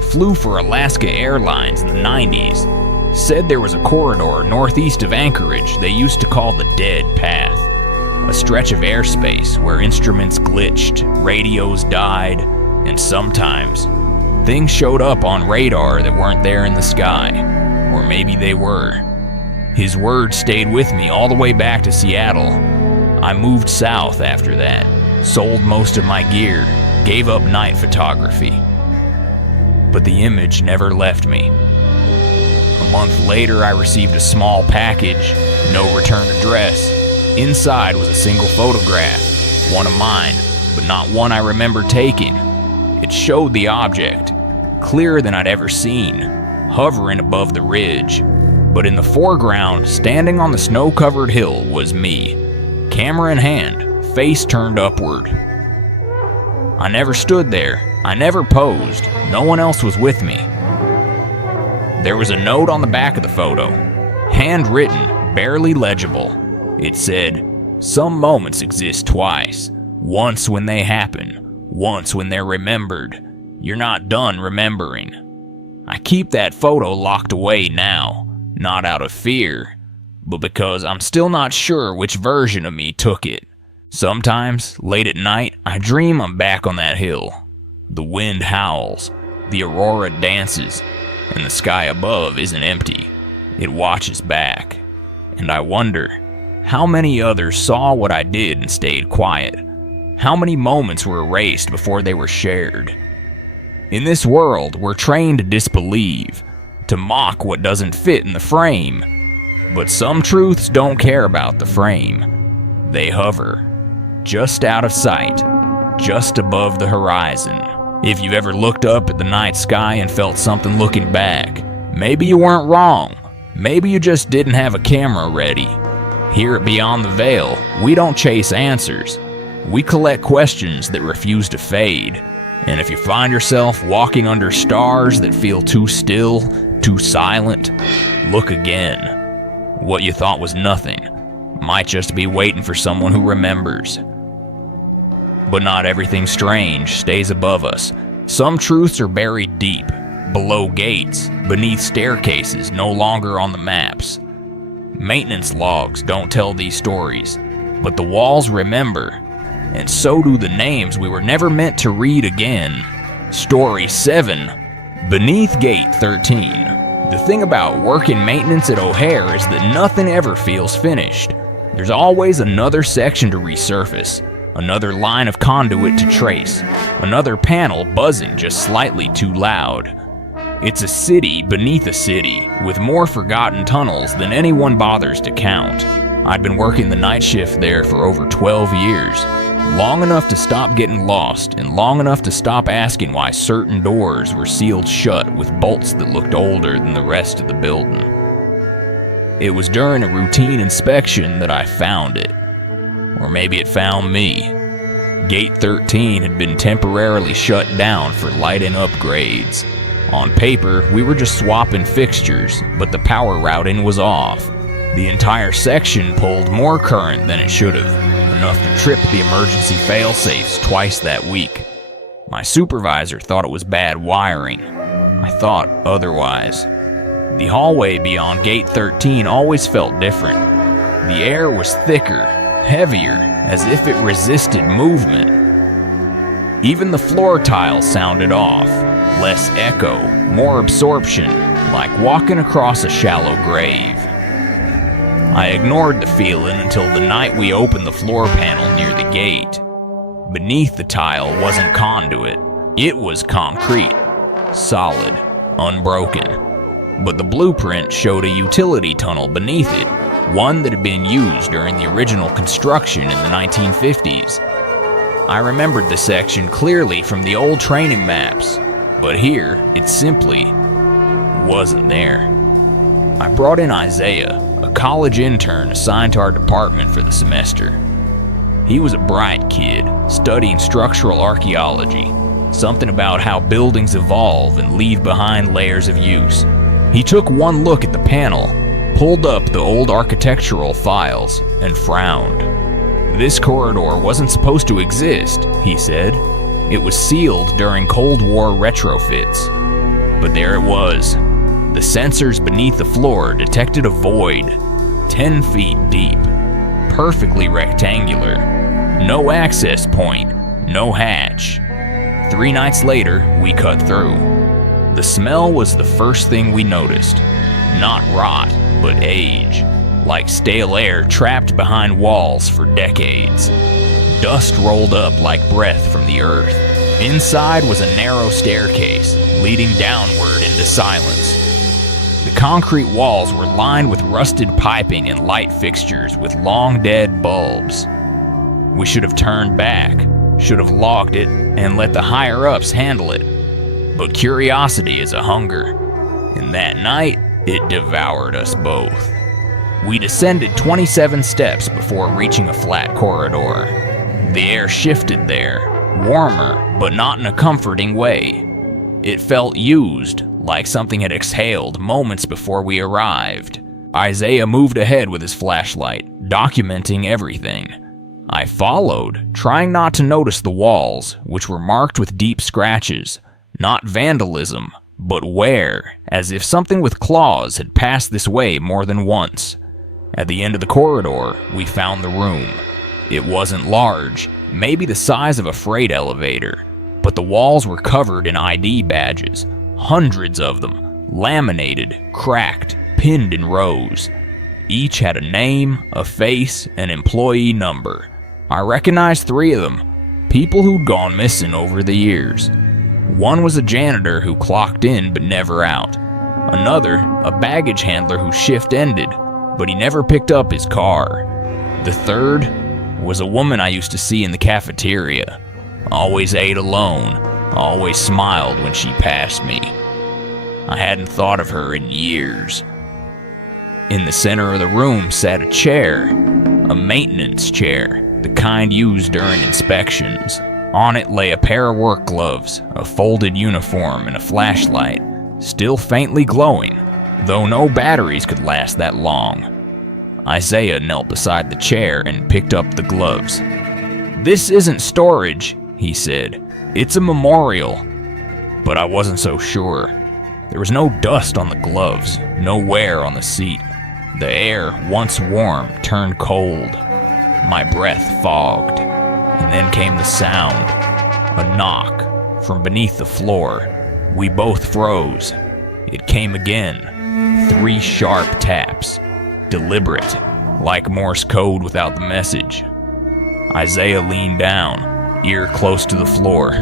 flew for Alaska Airlines in the 90s, said there was a corridor northeast of Anchorage they used to call the Dead Path, a stretch of airspace where instruments glitched, radios died, and sometimes things showed up on radar that weren't there in the sky, or maybe they were. His words stayed with me all the way back to Seattle. I moved south after that, sold most of my gear, gave up night photography. But the image never left me. A month later, I received a small package, no return address. Inside was a single photograph, one of mine, but not one I remember taking. It showed the object, clearer than I'd ever seen, hovering above the ridge. But in the foreground, standing on the snow-covered hill, was me, camera in hand, face turned upward. I never stood there. I never posed. No one else was with me. There was a note on the back of the photo, handwritten, barely legible. It said, "Some moments exist twice. Once when they happen, once when they're remembered. You're not done remembering." I keep that photo locked away now, not out of fear, but because I'm still not sure which version of me took it. Sometimes, late at night, I dream I'm back on that hill. The wind howls, the aurora dances, and the sky above isn't empty. It watches back. And I wonder, how many others saw what I did and stayed quiet? How many moments were erased before they were shared? In this world, we're trained to disbelieve, to mock what doesn't fit in the frame. But some truths don't care about the frame. They hover, just out of sight, just above the horizon. If you've ever looked up at the night sky and felt something looking back, maybe you weren't wrong. Maybe you just didn't have a camera ready. Here at Beyond the Veil, we don't chase answers. We collect questions that refuse to fade. And if you find yourself walking under stars that feel too still, too silent, look again. What you thought was nothing might just be waiting for someone who remembers. But not everything strange stays above us. Some truths are buried deep, below gates, beneath staircases no longer on the maps. Maintenance logs don't tell these stories. but the walls remember, and so do the names we were never meant to read again. Story 7, Beneath Gate 13. The thing about working maintenance at O'Hare is that nothing ever feels finished. There's always another section to resurface, another line of conduit to trace, another panel buzzing just slightly too loud. It's a city beneath a city, with more forgotten tunnels than anyone bothers to count. I'd been working the night shift there for over 12 years, long enough to stop getting lost, and long enough to stop asking why certain doors were sealed shut with bolts that looked older than the rest of the building. It was during a routine inspection that I found it. Or maybe it found me. Gate 13 had been temporarily shut down for lighting upgrades. On paper, we were just swapping fixtures, but the power routing was off. The entire section pulled more current than it should have, enough to trip the emergency fail-safes twice that week. My supervisor thought it was bad wiring. I thought otherwise. The hallway beyond Gate 13 always felt different. The air was thicker, heavier, as if it resisted movement. Even the floor tiles sounded off. Less echo, more absorption, like walking across a shallow grave. I ignored the feeling until the night we opened the floor panel near the gate. Beneath the tile wasn't conduit, it was concrete, solid, unbroken. But the blueprint showed a utility tunnel beneath it, one that had been used during the original construction in the 1950s. I remembered the section clearly from the old training maps, but here, it simply wasn't there. I brought in Isaiah, a college intern assigned to our department for the semester. He was a bright kid, studying structural archaeology, something about how buildings evolve and leave behind layers of use. He took one look at the panel, pulled up the old architectural files, and frowned. This corridor wasn't supposed to exist, he said. It was sealed during Cold War retrofits. But there it was. The sensors beneath the floor detected a void, 10 feet deep, perfectly rectangular. No access point, no hatch. 3 nights later, we cut through. The smell was the first thing we noticed. Not rot, but age. Like stale air trapped behind walls for decades. Dust rolled up like breath from the earth. Inside was a narrow staircase, leading downward into silence. The concrete walls were lined with rusted piping and light fixtures with long-dead bulbs. We should have turned back, should have logged it, and let the higher-ups handle it. But curiosity is a hunger, and that night, it devoured us both. We descended 27 steps before reaching a flat corridor. The air shifted there, warmer, but not in a comforting way. It felt used, like something had exhaled moments before we arrived. Isaiah moved ahead with his flashlight, documenting everything. I followed, trying not to notice the walls, which were marked with deep scratches. Not vandalism, but wear, as if something with claws had passed this way more than once. At the end of the corridor, we found the room. It wasn't large, maybe the size of a freight elevator, but the walls were covered in ID badges, hundreds of them, laminated, cracked, pinned in rows. Each had a name, a face, an employee number. I recognized 3 of them, people who'd gone missing over the years. One was a janitor who clocked in but never out. Another, a baggage handler whose shift ended, but he never picked up his car. The third was a woman I used to see in the cafeteria. Always ate alone, always smiled when she passed me. I hadn't thought of her in years. In the center of the room sat a chair, a maintenance chair, the kind used during inspections. On it lay a pair of work gloves, a folded uniform, and a flashlight, still faintly glowing, though no batteries could last that long. Isaiah knelt beside the chair and picked up the gloves. "This isn't storage," he said. "It's a memorial." But I wasn't so sure. There was no dust on the gloves, no wear on the seat. The air, once warm, turned cold. my breath fogged, and then came the sound, a knock from beneath the floor. We both froze. It came again, 3 sharp taps, deliberate, like Morse code without the message. Isaiah leaned down, ear close to the floor.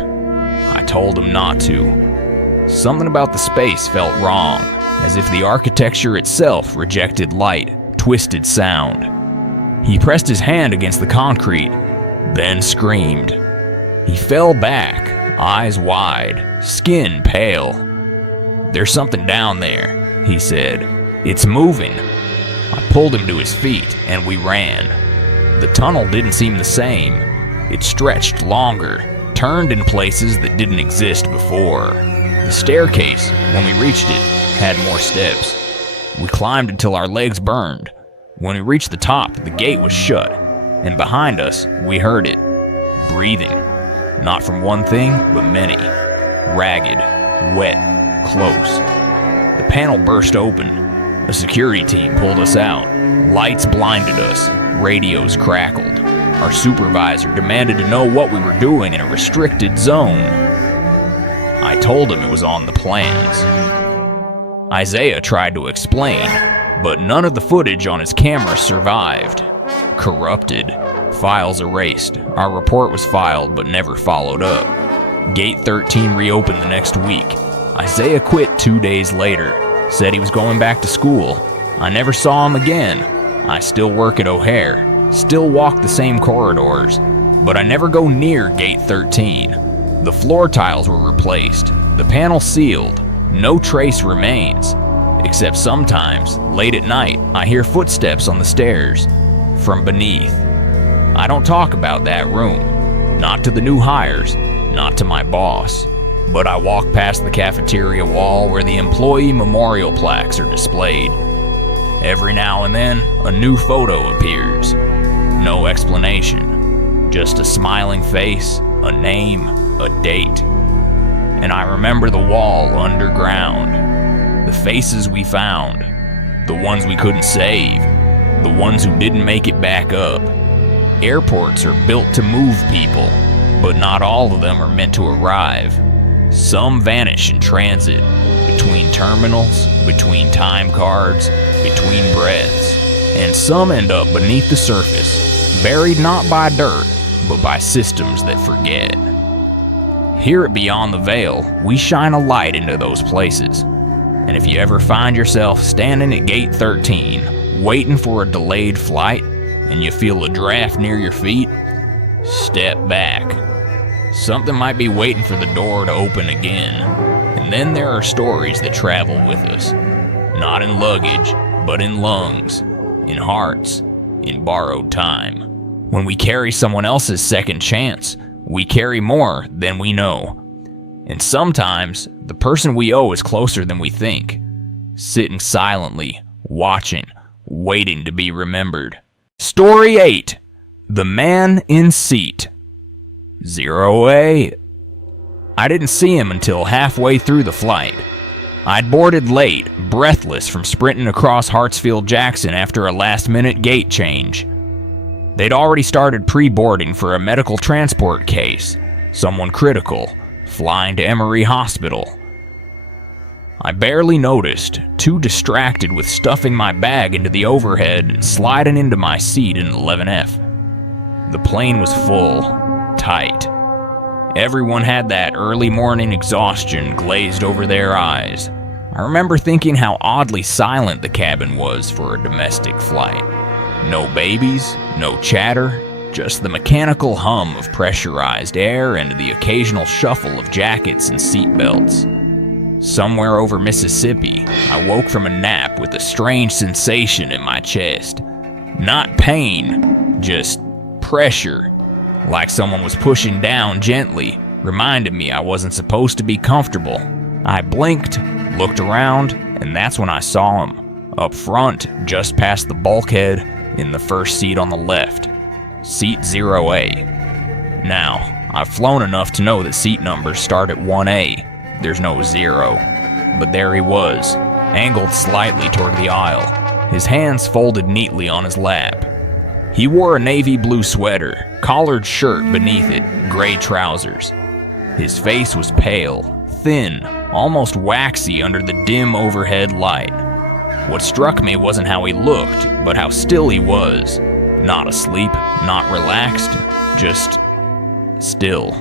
I told him not to. Something about the space felt wrong, as if the architecture itself rejected light, twisted sound. He pressed his hand against the concrete, then screamed. He fell back, eyes wide, skin pale. "There's something down there," he said. "It's moving." I pulled him to his feet, and we ran. The tunnel didn't seem the same. It stretched longer, turned in places that didn't exist before. The staircase, when we reached it, had more steps. We climbed until our legs burned. When we reached the top, the gate was shut, and behind us, we heard it. Breathing. Not from one thing, but many. Ragged, wet, close. The panel burst open. A security team pulled us out. Lights blinded us. Radios crackled. Our supervisor demanded to know what we were doing in a restricted zone. I told him it was on the plans. Isaiah tried to explain, but none of the footage on his camera survived. Corrupted. Files erased. Our report was filed but never followed up. Gate 13 reopened the next week. Isaiah quit 2 days later. Said he was going back to school. I never saw him again. I still work at O'Hare. Still walk the same corridors. But I never go near Gate 13. The floor tiles were replaced. The panel sealed. No trace remains. Except sometimes, late at night, I hear footsteps on the stairs. From beneath. I don't talk about that room. Not to the new hires. Not to my boss. But I walk past the cafeteria wall where the employee memorial plaques are displayed. Every now and then, a new photo appears. No explanation. Just a smiling face, a name, a date. And I remember the wall underground. The faces we found. The ones we couldn't save. The ones who didn't make it back up. Airports are built to move people, but not all of them are meant to arrive. Some vanish in transit, between terminals, between time cards, between breaths, and some end up beneath the surface, buried not by dirt, but by systems that forget. Here at Beyond the Veil, we shine a light into those places. And if you ever find yourself standing at Gate 13, waiting for a delayed flight, and you feel a draft near your feet, step back. Something might be waiting for the door to open again. And then there are stories that travel with us. Not in luggage, but in lungs, in hearts, in borrowed time. When we carry someone else's second chance, we carry more than we know. And sometimes, the person we owe is closer than we think. Sitting silently, watching, waiting to be remembered. Story 8. The Man in Seat. 08. I didn't see him until halfway through the flight. I'd boarded late, breathless from sprinting across Hartsfield-Jackson after a last-minute gate change. They'd already started pre-boarding for a medical transport case, someone critical, flying to Emory Hospital. I barely noticed, too distracted with stuffing my bag into the overhead and sliding into my seat in 11F. The plane was full, tight. Everyone had that early morning exhaustion glazed over their eyes. I remember thinking how oddly silent the cabin was for a domestic flight. No babies, no chatter, just the mechanical hum of pressurized air and the occasional shuffle of jackets and seatbelts. Somewhere over Mississippi, I woke from a nap with a strange sensation in my chest. Not pain, just pressure. Like someone was pushing down gently, reminded me I wasn't supposed to be comfortable. I blinked, looked around, and that's when I saw him. Up front, just past the bulkhead, in the first seat on the left. Seat 0A. Now, I've flown enough to know that seat numbers start at 1A. There's no 0. But there he was, angled slightly toward the aisle, his hands folded neatly on his lap. He wore a navy blue sweater, collared shirt beneath it, gray trousers. His face was pale, thin, almost waxy under the dim overhead light. What struck me wasn't how he looked, but how still he was. Not asleep, not relaxed, just still.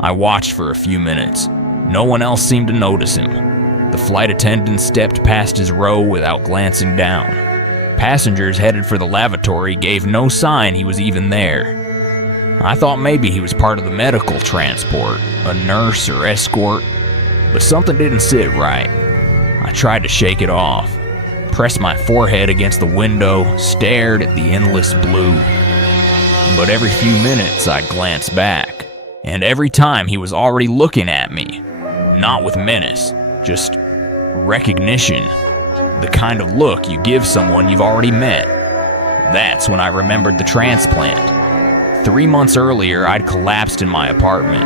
I watched for a few minutes. No one else seemed to notice him. The flight attendant stepped past his row without glancing down. Passengers headed for the lavatory gave no sign he was even there. I thought maybe he was part of the medical transport, a nurse or escort, but something didn't sit right. I tried to shake it off, pressed my forehead against the window, stared at the endless blue. But every few minutes I'd glance back, and every time he was already looking at me, not with menace, just recognition, the kind of look you give someone you've already met. That's when I remembered the transplant. 3 months earlier, I'd collapsed in my apartment.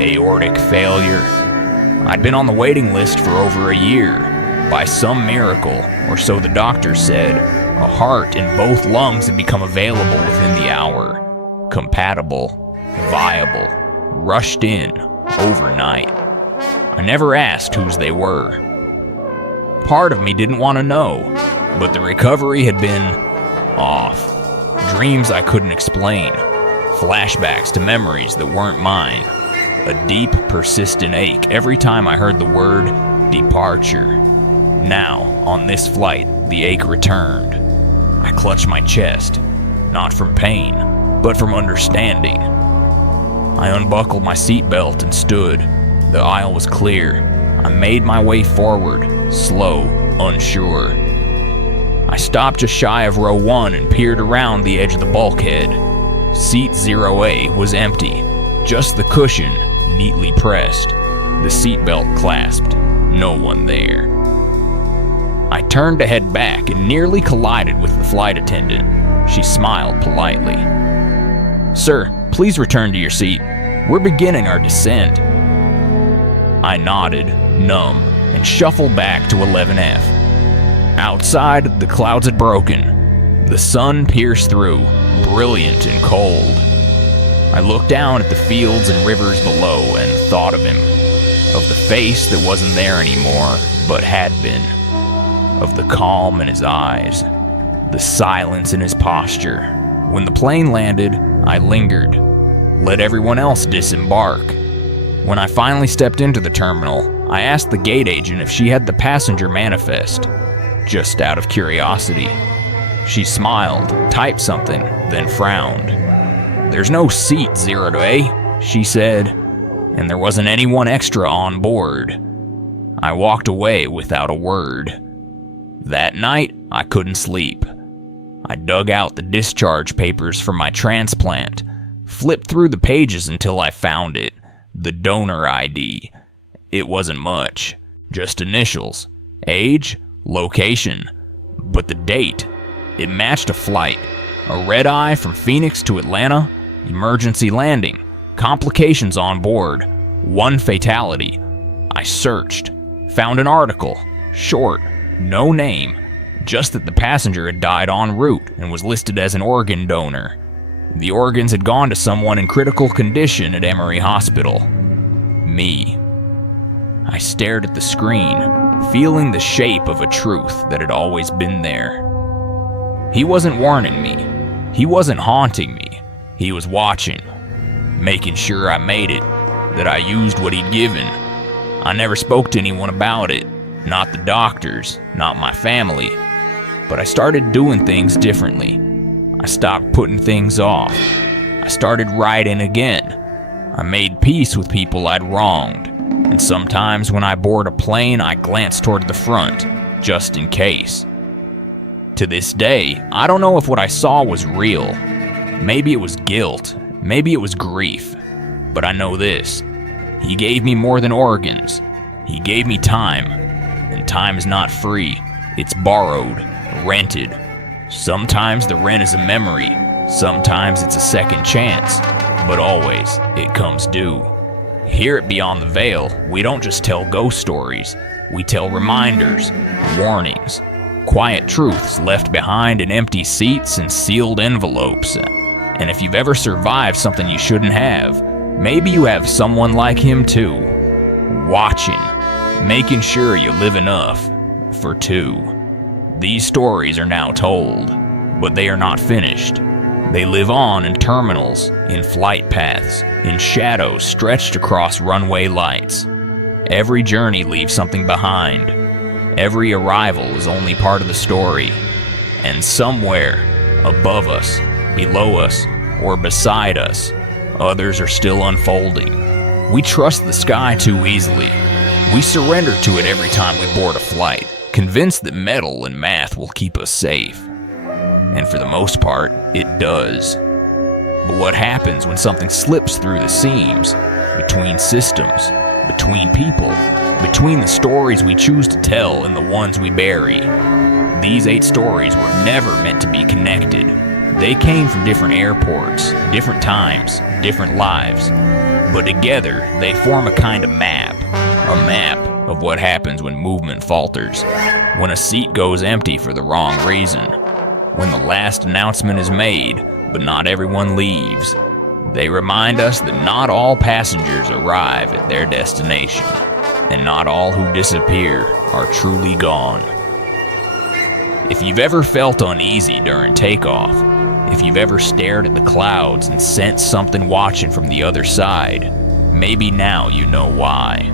Aortic failure. I'd been on the waiting list for over a year. By some miracle, or so the doctor said, a heart and both lungs had become available within the hour. Compatible, viable, rushed in, overnight. I never asked whose they were. Part of me didn't want to know, but the recovery had been off. Dreams I couldn't explain. Flashbacks to memories that weren't mine. A deep, persistent ache every time I heard the word departure. Now, on this flight, the ache returned. I clutched my chest, not from pain, but from understanding. I unbuckled my seatbelt and stood. The aisle was clear. I made my way forward, slow, unsure. I stopped just shy of row 1 and peered around the edge of the bulkhead. Seat 0A was empty, just the cushion neatly pressed, the seatbelt clasped, no one there. I turned to head back and nearly collided with the flight attendant. She smiled politely. "Sir, please return to your seat. We're beginning our descent." I nodded, numb, and shuffled back to 11F. Outside, the clouds had broken. The sun pierced through, brilliant and cold. I looked down at the fields and rivers below and thought of him. Of the face that wasn't there anymore, but had been. Of the calm in his eyes. The silence in his posture. When the plane landed, I lingered. Let everyone else disembark. When I finally stepped into the terminal, I asked the gate agent if she had the passenger manifest, just out of curiosity. She smiled, typed something, then frowned. "There's no seat 0A," she said, "and there wasn't anyone extra on board." I walked away without a word. That night, I couldn't sleep. I dug out the discharge papers from my transplant, flipped through the pages until I found it, the donor ID. It wasn't much, just initials, age, location, but the date, it matched a flight, a red-eye from Phoenix to Atlanta, emergency landing, complications on board, 1 fatality. I searched, found an article, short, no name, just that the passenger had died en route and was listed as an organ donor. The organs had gone to someone in critical condition at Emory Hospital. Me. I stared at the screen, feeling the shape of a truth that had always been there. He wasn't warning me. He wasn't haunting me. He was watching, making sure I made it, that I used what he'd given. I never spoke to anyone about it, not the doctors, not my family, but I started doing things differently. I stopped putting things off. I started writing again. I made peace with people I'd wronged, and sometimes when I board a plane, I glanced toward the front, just in case. To this day, I don't know if what I saw was real. Maybe it was guilt, maybe it was grief, but I know this. He gave me more than organs. He gave me time, and time's not free. It's borrowed, rented. Sometimes the rent is a memory, sometimes it's a second chance, but always it comes due. Here at Beyond the Veil, we don't just tell ghost stories, we tell reminders, warnings, quiet truths left behind in empty seats and sealed envelopes. And if you've ever survived something you shouldn't have, maybe you have someone like him too, watching, making sure you live enough for two. These stories are now told, but they are not finished. They live on in terminals, in flight paths, in shadows stretched across runway lights. Every journey leaves something behind. Every arrival is only part of the story. And somewhere, above us, below us, or beside us, others are still unfolding. We trust the sky too easily. We surrender to it every time we board a flight, convinced that metal and math will keep us safe. And for the most part, it does. But what happens when something slips through the seams, between systems, between people, between the stories we choose to tell and the ones we bury? These 8 stories were never meant to be connected. They came from different airports, different times, different lives. But together, they form a kind of map. A map of what happens when movement falters, when a seat goes empty for the wrong reason, when the last announcement is made, but not everyone leaves. They remind us that not all passengers arrive at their destination, and not all who disappear are truly gone. If you've ever felt uneasy during takeoff, if you've ever stared at the clouds and sensed something watching from the other side, maybe now you know why.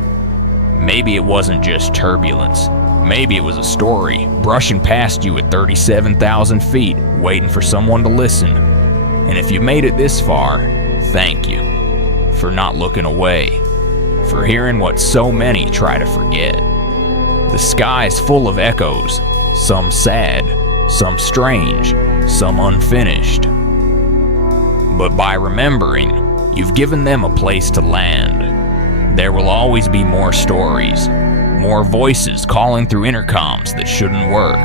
Maybe it wasn't just turbulence. Maybe it was a story brushing past you at 37,000 feet, waiting for someone to listen. And if you made it this far, thank you for not looking away, for hearing what so many try to forget. The sky is full of echoes, some sad, some strange, some unfinished. But by remembering, you've given them a place to land. There will always be more stories, more voices calling through intercoms that shouldn't work,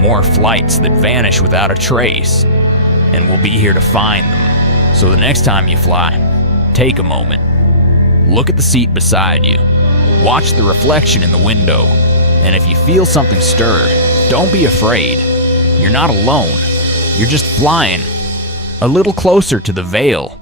more flights that vanish without a trace, and we'll be here to find them. So the next time you fly, take a moment. Look at the seat beside you. Watch the reflection in the window. And if you feel something stir, don't be afraid. You're not alone. You're just flying a little closer to the veil.